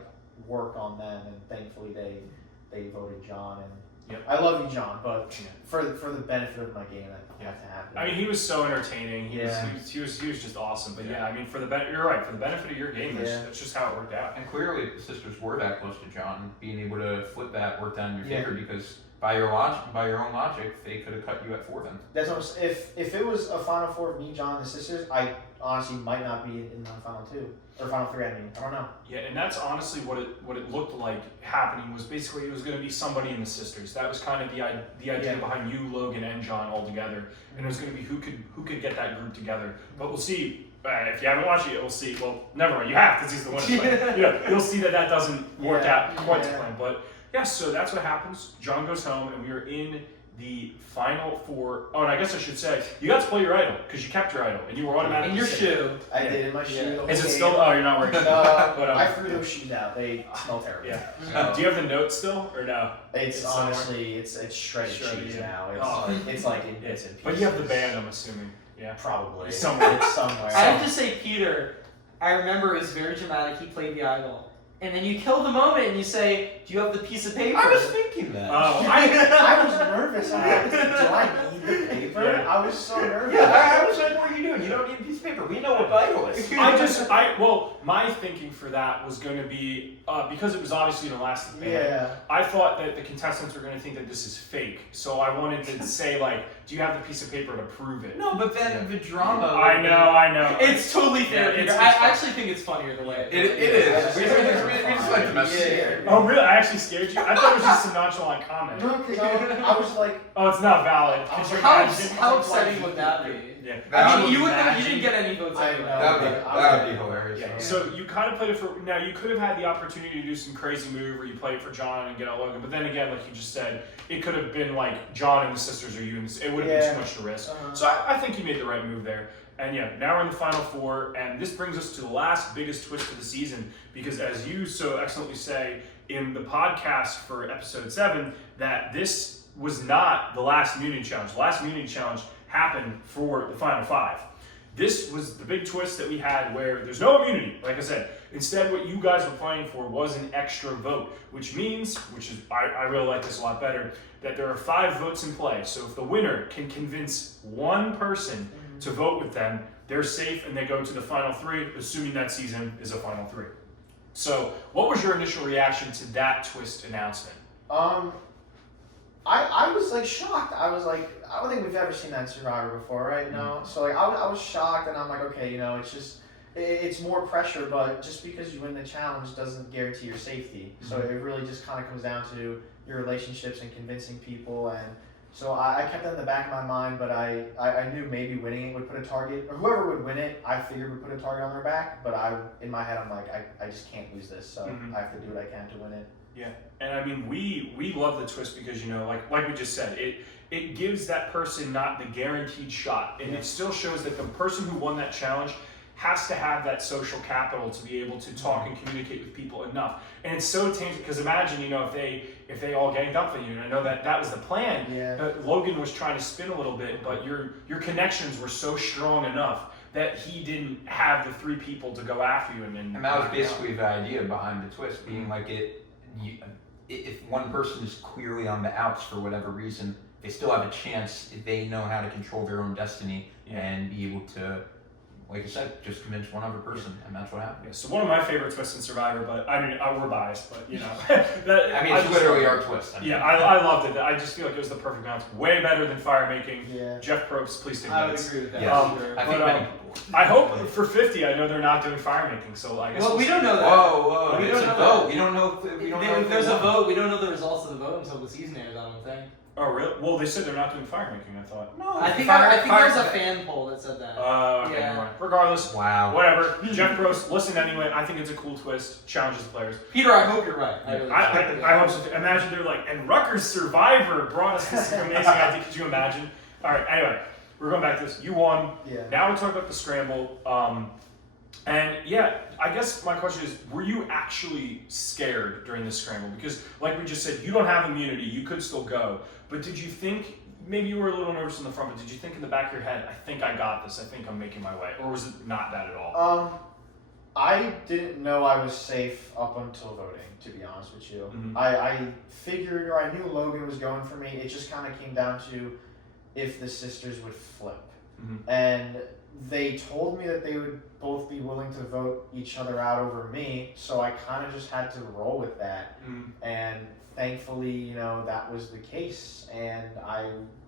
work on them, and thankfully they voted John. And I love you, John, but for the benefit of my game, that had to happen. I mean, he was so entertaining. He was just awesome. But I mean, you're right. For the benefit of your game, that's just how it worked out. And clearly, the sisters were that close to John. Being able to flip that worked out in your favor, because by your own logic, they could have cut you at 4 then. That's what I'm saying. If it was a Final Four of me, John, and the sisters, I honestly might not be in the Final 2 or Final 3. I don't know. Yeah, and that's honestly what it looked like happening. Was basically it was going to be somebody in the sisters. That was kind of the idea behind you, Logan, and John all together. And it was going to be who could get that group together. But we'll see. If you haven't watched it, we'll see. Well, never mind. You have, because he's the winner. You'll see that doesn't work out quite to plan. But so that's what happens. John goes home, and we are in the Final Four. Oh, and I guess I should say, you got to play your idol, because you kept your idol, and you were automatically in your shoe. I did in my shoe. Is it still? Oh, you're not wearing it. I threw those shoes out. They smell terrible. Yeah. Do you have the notes still, or no? It's honestly, it's shredded cheese now. It's like in bits and pieces. But you have the band, I'm assuming. Yeah. Probably. Somewhere. It's somewhere. I have to say, Peter, I remember it was very dramatic. He played the idol. And then you kill the moment and you say, do you have the piece of paper? I was thinking that. I was nervous. I'm like, do I need the paper? Yeah. I was so nervous. Yeah, I was like, what are you doing? You don't need a piece of paper. We know what Bible is. My thinking for that was going to be, because it was obviously an elastic band, I thought that the contestants were going to think that this is fake. So I wanted to say, do you have the piece of paper to prove it? No, but then the drama. I know. It's totally fair. Yeah, I actually think it's funnier the way it is. We just like to mess with you. Oh, really? I actually scared you? I thought it was just a nonchalant comment. No, because I was like, oh, it's not valid. How upsetting would that be? Yeah. I mean, you didn't get any votes anyway. That would be hilarious. Yeah. So you kind of played it for. Now you could have had the opportunity to do some crazy move where you play it for John and get out Logan, but then again, like you just said, it could have been like John and the sisters or you, and it would have been too much to risk. So I think you made the right move there. And now we're in the Final Four, and this brings us to the last biggest twist of the season, because as you so excellently say in the podcast for episode 7, that this was not the last immunity challenge. The last immunity challenge happened for the Final 5. this was the big twist that we had where there's no immunity, like I said. Instead, what you guys were playing for was an extra vote, which means, I really like this a lot better, that there are 5 votes in play. So if the winner can convince one person to vote with them, they're safe and they go to the final 3, assuming that season is a final 3. So what was your initial reaction to that twist announcement? I was like shocked. I was like, I don't think we've ever seen that in Survivor before, right? No. So like I was shocked, and I'm like, okay, you know, it's more pressure, but just because you win the challenge doesn't guarantee your safety. So it really just kind of comes down to your relationships and convincing people. And so I kept that in the back of my mind, but I knew maybe winning it would put a target, or whoever would win it, I figured would put a target on their back. But in my head, I'm like, I just can't lose this, so I have to do what I can to win it. Yeah, and I mean, we love the twist because, you know, like we just said, it gives that person not the guaranteed shot, and it still shows that the person who won that challenge has to have that social capital to be able to talk and communicate with people enough. And it's so tangible because imagine, you know, if they all ganged up on you, and I know that was the plan. Yeah. Logan was trying to spin a little bit, but your connections were so strong enough that he didn't have the 3 people to go after you. And that was basically the idea behind the twist, being like if one person is clearly on the outs for whatever reason, they still have a chance if they know how to control their own destiny and be able to, like I said, just convince one other person, and that's what happened. Yeah, so one of my favorite twists in Survivor, but I mean, we're biased, but you know. It's literally our twist. I loved it. I just feel like it was the perfect balance. Way better than fire making. Yeah. Jeff Probst, please take I would notes. agree with that. Yes. I think many people. I hope for 50, I know they're not doing fire making, so I guess. Well, we don't know that. Whoa! We It's don't a know vote. that. We don't know. If there's a vote, we don't know the results of the vote until the season airs, I don't think. Oh, really? Well, they said they're not doing fire making, I thought. No. I think there's a fan poll that said that. Okay, Yeah. never mind. Regardless, Wow. whatever. Jeff Probst, listen anyway. I think it's a cool twist. Challenges the players. Peter, I hope you're right. I hope so too. Imagine they're like, and Rutgers Survivor brought us this amazing idea. Could you imagine? All right, anyway, we're going back to this. You won. Yeah. Now we're talking about the scramble. And yeah, I guess my question is, were you actually scared during this scramble? Because like we just said, you don't have immunity. You could still go. But did you think, maybe you were a little nervous in the front, but did you think in the back of your head, I think I got this. I think I'm making my way. Or was it not that at all? I didn't know I was safe up until voting, to be honest with you. I figured, or I knew Logan was going for me. It just kind of came down to if the sisters would flip. And they told me that they would both be willing to vote each other out over me, so I kind of just had to roll with that. And thankfully, you know, that was the case, and I,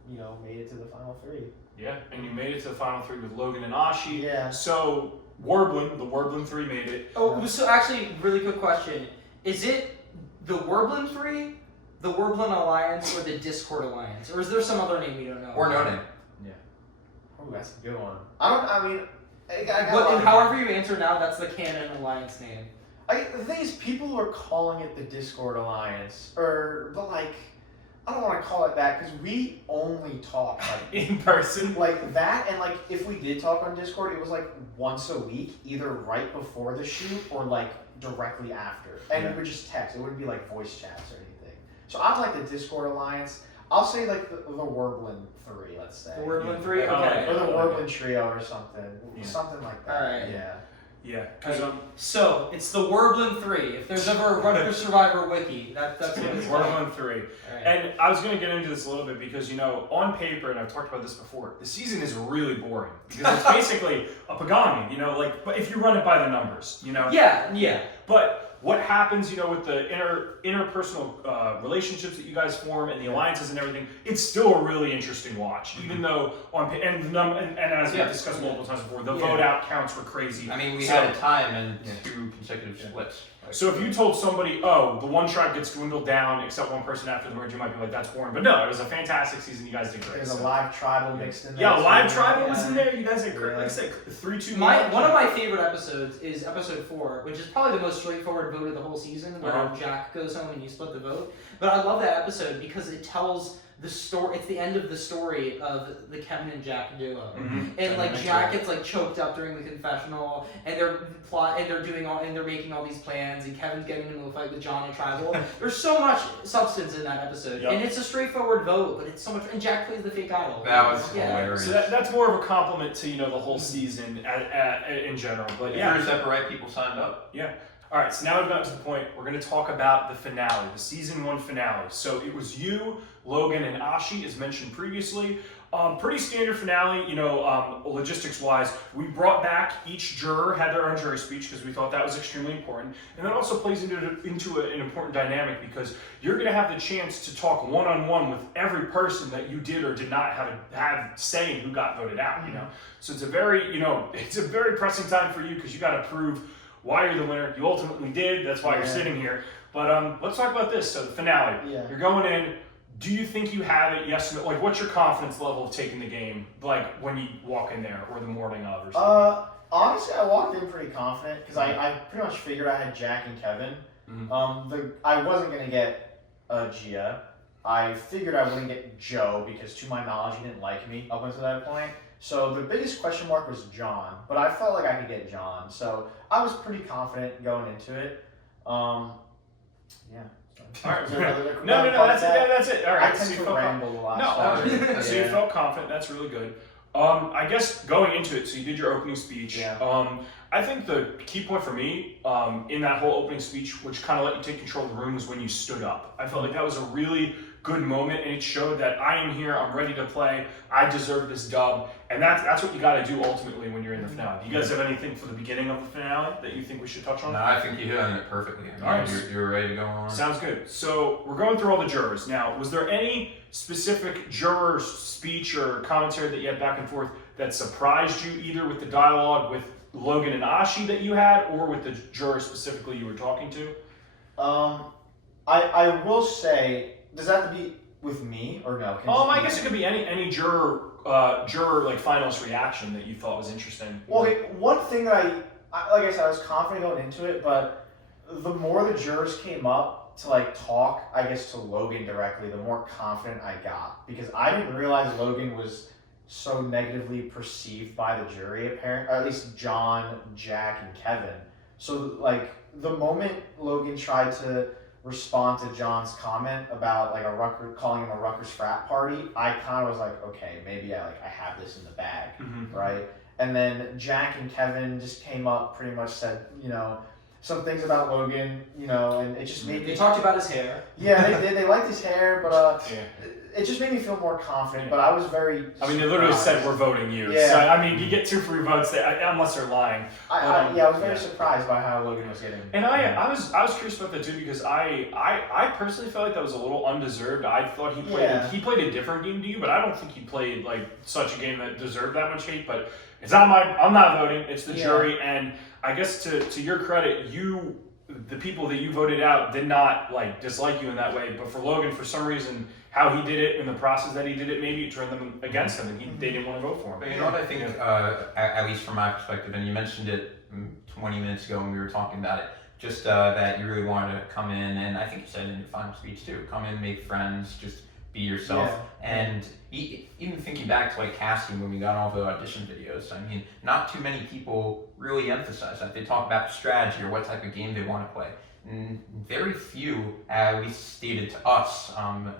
you know, made it to the final 3. Yeah, and you made it to the final 3 with Logan and Ashi. Yeah. So the Warblin 3 made it. Oh, so actually, really quick question. Is it the Warblin 3, the Warblin Alliance, or the Discord Alliance? Or is there some other name you don't know? Or no name. Oh, that's a good one. I However you answer now, that's the canon alliance name. The thing is, people are calling it the Discord Alliance, but like, I don't want to call it that because we only talk like In person. like that, and like if we did talk on Discord, it was like once a week, either right before the shoot or like directly after, and it would just text. It wouldn't be like voice chats or anything. So I'm like the Discord Alliance. I'll say like the Warblin 3, let's say. The Warblin 3? Yeah. Okay. Or the Warblin Trio or something. Yeah. Something like that. Alright. Yeah. Yeah, because So, it's the Warblin 3. If there's ever a Rutgers Survivor wiki, that's what it's called. Warblin 3. Alright. And I was going to get into this a little bit because, you know, on paper, and I've talked about this before, the season is really boring because it's basically a pagani, you know, like, but if you run it by the numbers, you know. Yeah. But what happens, you know, with the interpersonal relationships that you guys form and the alliances and everything, it's still a really interesting watch. Even though and as we've discussed multiple times before, the vote out counts were crazy. I mean, we had a time and 2 consecutive splits. So if you told somebody, oh, the one tribe gets dwindled down except one person after the merge, you might be like, that's boring. But no, it was a fantastic season. You guys did great. There's a live tribal mixed in there. Yeah, live too. tribal was in there. You guys did great. Yeah. Like I said, 3-2. One of my favorite episodes is episode 4, which is probably the most straightforward vote of the whole season, where Jack goes home and you split the vote. But I love that episode because it tells the story. It's the end of the story of the Kevin and Jack duo, Mhm. and like That's Jack right. gets like choked up during the confessional, and they're making all these plans, and Kevin's getting into a fight with John and Tribal. There's so much substance in that episode, Yep. and it's a straightforward vote, but it's so much. And Jack plays the fake idol. That was Yeah. hilarious. So that's more of a compliment to the whole season in general. But If yeah, there's that right people signed up. yeah. All right, so now we've got to the point. We're going to talk about the finale, the season 1 finale. So it was you, Logan, and Ashi, as mentioned previously. Pretty standard finale, logistics-wise. We brought back each juror had their own jury speech because we thought that was extremely important, and that also plays into an important dynamic because you're going to have the chance to talk one-on-one with every person that you did or did not have say in who got voted out. So it's a very pressing time for you because you got to prove why you're the winner. You ultimately did. That's why you're sitting here. But let's talk about this. So the finale. Yeah. You're going in. Do you think you have it? Yes or no? Like, what's your confidence level of taking the game? Like when you walk in there, or the morning of, or something? Honestly, I walked in pretty confident because I pretty much figured I had Jack and Kevin. Mhm. I wasn't gonna get Gia. I figured I wouldn't get Joe because, to my knowledge, he didn't like me up until that point. So the biggest question mark was John, but I felt like I could get John. So I was pretty confident going into it. Yeah. All right. Is there another No, that's it. All I right. tend So you to felt ramble a lot. No, so- so you felt confident. That's really good. I guess going into it, so you did your opening speech. Yeah. I think the key point for me in that whole opening speech, which kind of let you take control of the room, was when you stood up. I felt like that was a really good moment, and it showed that I am here, I'm ready to play, I deserve this dub, and that's what you got to do ultimately when you're in the finale. Do you guys have anything for the beginning of the finale that you think we should touch on? No, I think you hit on it perfectly. All right. You're ready to go on. Sounds good. So we're going through all the jurors. Now, was there any specific juror speech or commentary that you had back and forth that surprised you, either with the dialogue with Logan and Ashi that you had, or with the juror specifically you were talking to? I will say, does that have to be with me or no? Can I guess it could be any juror like finalist reaction that you thought was interesting. Well, okay, one thing that like I said, I was confident going into it, but the more the jurors came up to like talk, I guess, to Logan directly, the more confident I got, because I didn't realize Logan was so negatively perceived by the jury, apparently, or at least John, Jack, and Kevin. So like the moment Logan tried to respond to John's comment about like calling him a Rutgers frat party, I kind of was like, okay, maybe I have this in the bag, right? And then Jack and Kevin just came up, pretty much said, some things about Logan, and it just made They talked about his hair. Yeah, they did. They liked his hair, but Yeah. it just made me feel more confident. But I was very. I mean, they literally said surprised. we're voting you. Yeah. So I mean, you get 2 free votes unless they're lying. I was very surprised by how Logan was getting. And I was curious about that too, because I personally felt like that was a little undeserved. I thought he played a different game to you, but I don't think he played like such a game that deserved that much hate. But it's not I'm not voting. It's the jury, and I guess to your credit, the people that you voted out did not like dislike you in that way. But for Logan, for some reason, how he did it in the process that he did it, maybe it turned them against him, and they didn't want to vote for him. But you know what I think, at least from my perspective, and you mentioned it 20 minutes ago when we were talking about it, just that you really wanted to come in, and I think you said in your final speech too, come in, make friends, just be yourself. Yeah. And even thinking back to like casting when we got all the audition videos, I mean, not too many people really emphasize that. They talk about strategy or what type of game they want to play. And very few at least stated to us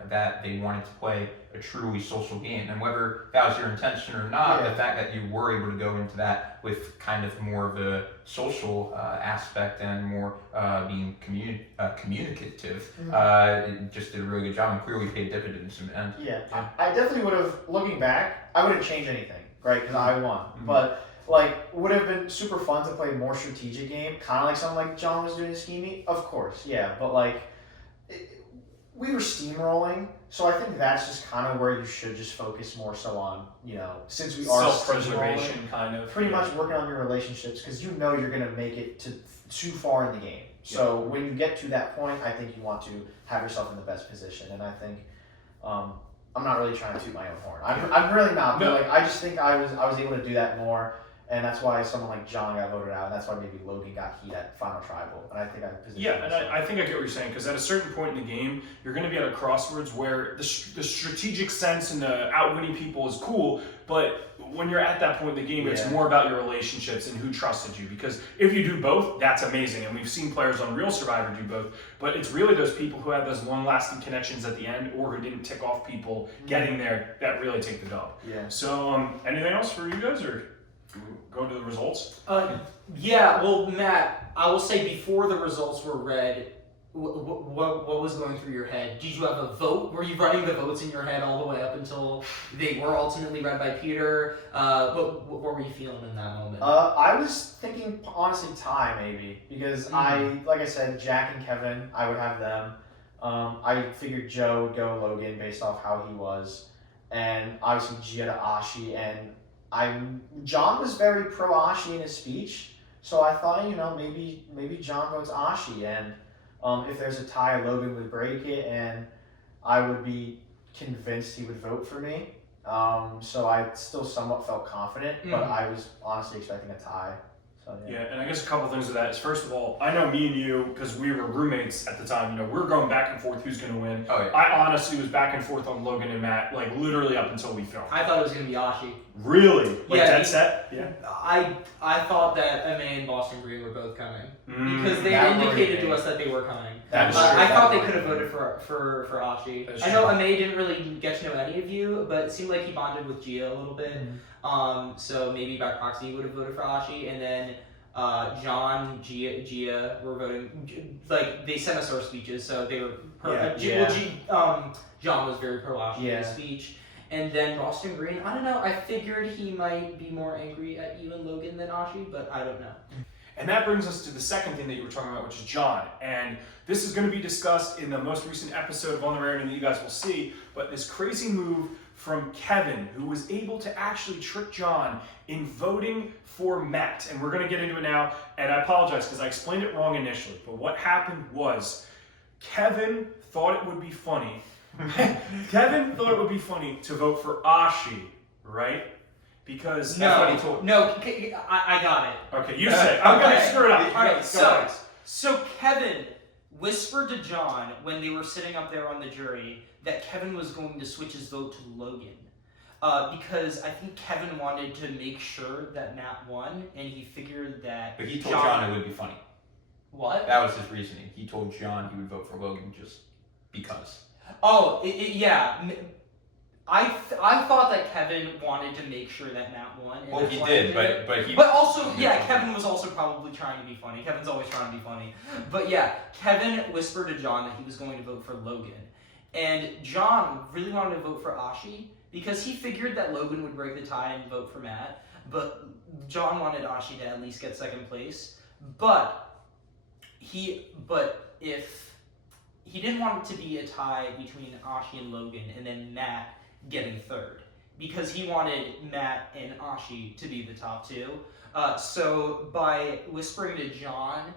that they wanted to play a truly social game. And whether that was your intention or not, the fact that you were able to go into that with kind of more of a social aspect and more being communicative, it just did a really good job and clearly paid dividends in the end. Yeah, I definitely would have. Looking back, I wouldn't change anything, right? Because I won, but. Would have been super fun to play a more strategic game, kind of like something like John was doing in Schemey? Of course, yeah. But, we were steamrolling, so I think that's just kind of where you should just focus more so on, since we are Self-preservation, steamrolling, kind of. pretty much working on your relationships, because you're going to make it too far in the game. So when you get to that point, I think you want to have yourself in the best position, and I think I'm not really trying to toot my own horn. I'm really not. No. But I just think I was able to do that more. And that's why someone like John got voted out, and that's why maybe Logan got heat at Final Tribal. And I think I positioned Yeah, and myself. I think I get what you're saying, because at a certain point in the game, you're going to be at a crossroads where the strategic sense and the outwitting people is cool, but when you're at that point in the game, it's more about your relationships and who trusted you. Because if you do both, that's amazing. And we've seen players on Real Survivor do both. But it's really those people who have those long-lasting connections at the end, or who didn't tick off people getting there, that really take the dub. Yeah. So, anything else for you guys, or go to the results? Yeah, well, Matt, I will say before the results were read, what was going through your head? Did you have a vote? Were you running the votes in your head all the way up until they were ultimately read by Peter? What were you feeling in that moment? I was thinking, honestly, tie maybe, because like I said, Jack and Kevin, I would have them. I figured Joe would go Logan based off how he was, and obviously Gia to Ashi, and John was very pro Ashi in his speech, so I thought, maybe John votes Ashi, and if there's a tie, Logan would break it, and I would be convinced he would vote for me. So I still somewhat felt confident, but I was honestly expecting a tie. So, Yeah, and I guess a couple things with that is, first of all, I know me and you, because we were roommates at the time, we were going back and forth who's going to win. Oh, yeah. I honestly was back and forth on Logan and Matt, like literally up until we filmed. I thought it was going to be Ashi. Really? Like Yeah, dead set? Yeah. I thought that MA and Boston Green were both coming. Because they That indicated worried to us that they were coming. That is I true. thought they could have voted for Ashi. That's I know true. MA didn't really get to know any of you, but it seemed like he bonded with Gia a little bit. So maybe by proxy he would have voted for Ashi, and then John, Gia were voting. Like they sent us our speeches, so they were. John was very pro Ashi in his speech, and then Boston Green. I don't know. I figured he might be more angry at you and Logan than Ashi, but I don't know. And that brings us to the second thing that you were talking about, which is John. And this is going to be discussed in the most recent episode of On the Raritan that you guys will see. But this crazy move from Kevin, who was able to actually trick John in voting for Matt. And we're going to get into it now. And I apologize because I explained it wrong initially. But what happened was Kevin thought it would be funny. Kevin thought it would be funny to vote for Ashi, right? Because that's what he told. No, I got it. Okay, you say. I'm going to screw it up. All right, Go so Kevin whispered to John when they were sitting up there on the jury that Kevin was going to switch his vote to Logan. Because I think Kevin wanted to make sure that Matt won, and he figured that. But he told John it would be funny. What? That was his reasoning. He told John he would vote for Logan just because. Oh, yeah. I thought that Kevin wanted to make sure that Matt won. And Well, that's he why did, but he. But also, yeah, Kevin was also probably trying to be funny. Kevin's always trying to be funny. But yeah, Kevin whispered to John that he was going to vote for Logan. And John really wanted to vote for Ashi because he figured that Logan would break the tie and vote for Matt. But John wanted Ashi to at least get second place. But if he didn't want it to be a tie between Ashi and Logan and then Matt getting third, because he wanted Matt and Ashi to be the top two. So by whispering to John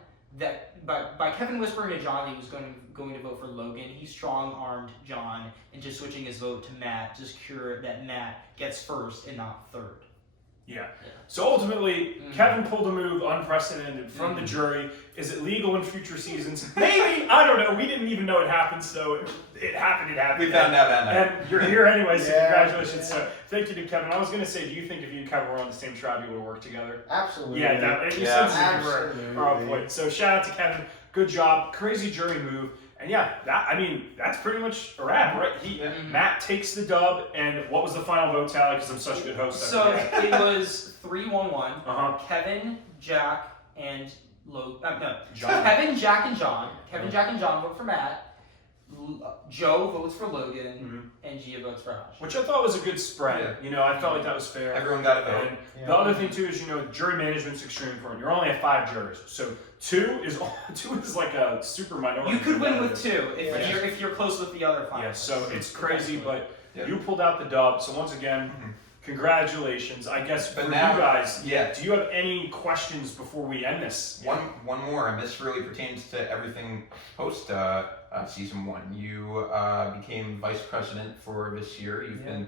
by Kevin whispering to John that he was going to vote for Logan, he strong-armed John into switching his vote to Matt to secure that Matt gets first and not third. Yeah. So ultimately, Kevin pulled a move unprecedented from the jury. Is it legal in future seasons? Maybe. I don't know. We didn't even know it happened, so it happened. We found out that night. And you're here anyway, so congratulations. Yeah. So thank you to Kevin. I was going to say, do you think if you and Kevin were on the same tribe, you would work together? Absolutely. Yeah, definitely. Absolutely. We're on point. So shout out to Kevin. Good job. Crazy jury move. And yeah, that's pretty much a wrap, right? Matt takes the dub, and what was the final vote tally? Because I'm such a good host. So it was 3-1-1. Kevin, Jack, and John. Kevin, Jack, and John. Kevin, Jack, and John vote for Matt. Joe votes for Logan, and Gia votes for Ash. Which I thought was a good spread. Yeah. I felt like that was fair. Everyone got a vote. And the other thing too is, jury management's extremely important. You're only at 5 jurors, so two is like a super minority. You could win with 2 if you're close with the other 5. Yeah, so it's crazy, but you pulled out the dub. So once again, congratulations. I guess for you guys, do you have any questions before we end this? One more, and this really pertains to everything post season 1. You became vice president for this year. You've been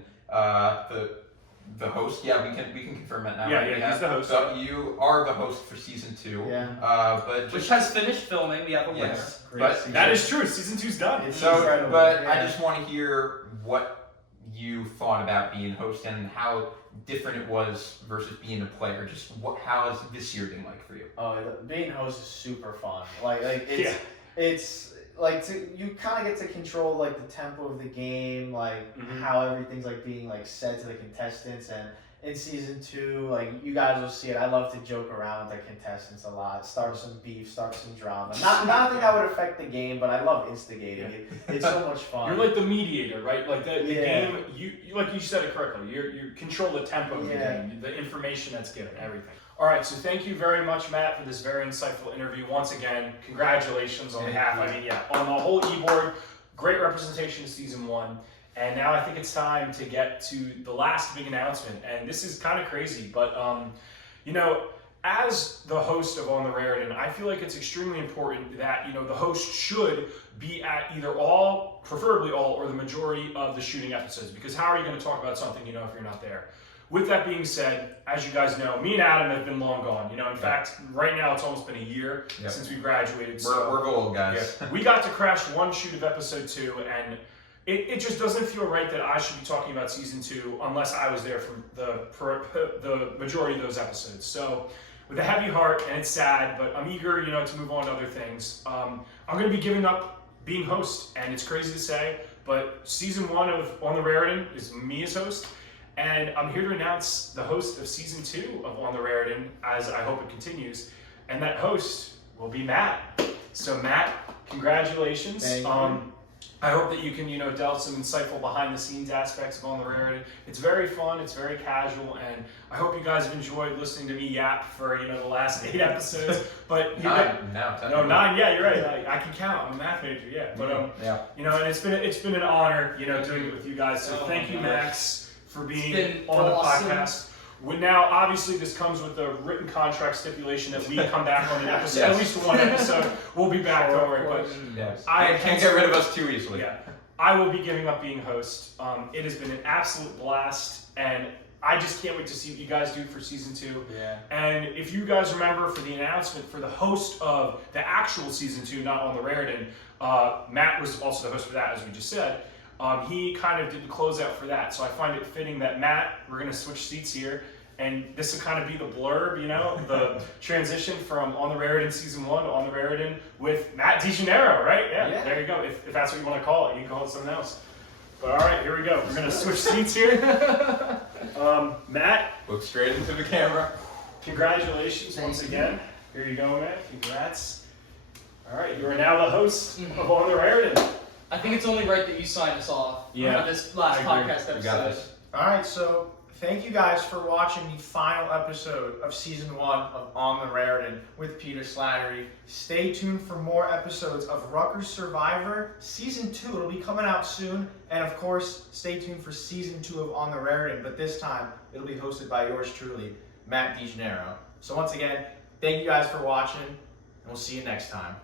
the host. Yeah, we can confirm that now. Yeah, right? yeah, he's the host. So you are the host for season 2. Yeah. But Which just, has finished filming. We have a winner. yes, Great but season. That is true. Season 2's done. It's so, incredible. but I Yeah. just want to hear what you thought about being host and how different it was versus being a player. Just how has this year been like for you? Oh, being host is super fun. Like Yeah. it's like you kind of get to control like the tempo of the game, like how everything's like being like said to the contestants. And in season 2, like you guys will see it. I love to joke around with the contestants a lot, start some beef, start some drama. Nothing that would affect the game, but I love instigating it. It's so much fun. You're like the mediator, right? Like the Yeah. game, you like you said it correctly. You control the tempo of the Yeah. game, the information that's given, everything. All right, so thank you very much, Matt, for this very insightful interview. Once again, congratulations on Thank behalf. you. I mean, yeah, on the whole e-board, great representation of season 1. And now I think it's time to get to the last big announcement. And this is kind of crazy, but you know, as the host of On the Raritan, I feel like it's extremely important that, you know, the host should be at either all, preferably all, or the majority of the shooting episodes. Because how are you going to talk about something, you know, if you're not there? With that being said, as you guys know, me and Adam have been long gone. You know, in fact, right now it's almost been a year since we graduated. We're old guys. Yeah, we got to crash one shoot of episode 2, and it just doesn't feel right that I should be talking about season 2 unless I was there for the majority of those episodes. So, with a heavy heart, and it's sad, but I'm eager, you know, to move on to other things. I'm going to be giving up being host, and it's crazy to say, but season 1 of On the Raritan is me as host. And I'm here to announce the host of season 2 of On the Raritan, as I hope it continues. And that host will be Matt. So Matt, congratulations. Thank you. I hope that you can, you know, delve some insightful behind the scenes aspects of On the Raritan. It's very fun, it's very casual, and I hope you guys have enjoyed listening to me yap for, you know, the last 8 episodes. But you know, 9, yeah, you're right. I can count. I'm a math major, yeah. But you know, and it's been an honor, you know, doing it with you guys. So thank you, Max, for being on the podcast. Now, obviously, this comes with a written contract stipulation that we come back on an episode, at least one episode. We'll be back, don't worry. But Yes. I can't get rid of us too easily. yeah, I will be giving up being host. It has been an absolute blast, and I just can't wait to see what you guys do for season 2. Yeah. And if you guys remember, for the announcement for the host of the actual season 2, not On the Raritan, Matt was also the host for that, as we just said. He kind of did the closeout for that, so I find it fitting that Matt, we're going to switch seats here, and this will kind of be the blurb, you know, the transition from On the Raritan season 1 to On the Raritan with Matt DeGennaro, right? Yeah, there you go. If that's what you want to call it, you can call it something else. But all right, here we go. We're going to switch seats here. Matt, Look straight into the camera. congratulations once again. Here you go, Matt. Congrats. All right, you are now the host of On the Raritan. I think it's only right that you sign us off for this last I agree. podcast episode. You got this. All right, so thank you guys for watching the final episode of season 1 of On the Raritan with Peter Slattery. Stay tuned for more episodes of Rutgers Survivor season 2. It'll be coming out soon, and of course, stay tuned for season 2 of On the Raritan. But this time, it'll be hosted by yours truly, Matt DeGennaro. So once again, thank you guys for watching, and we'll see you next time.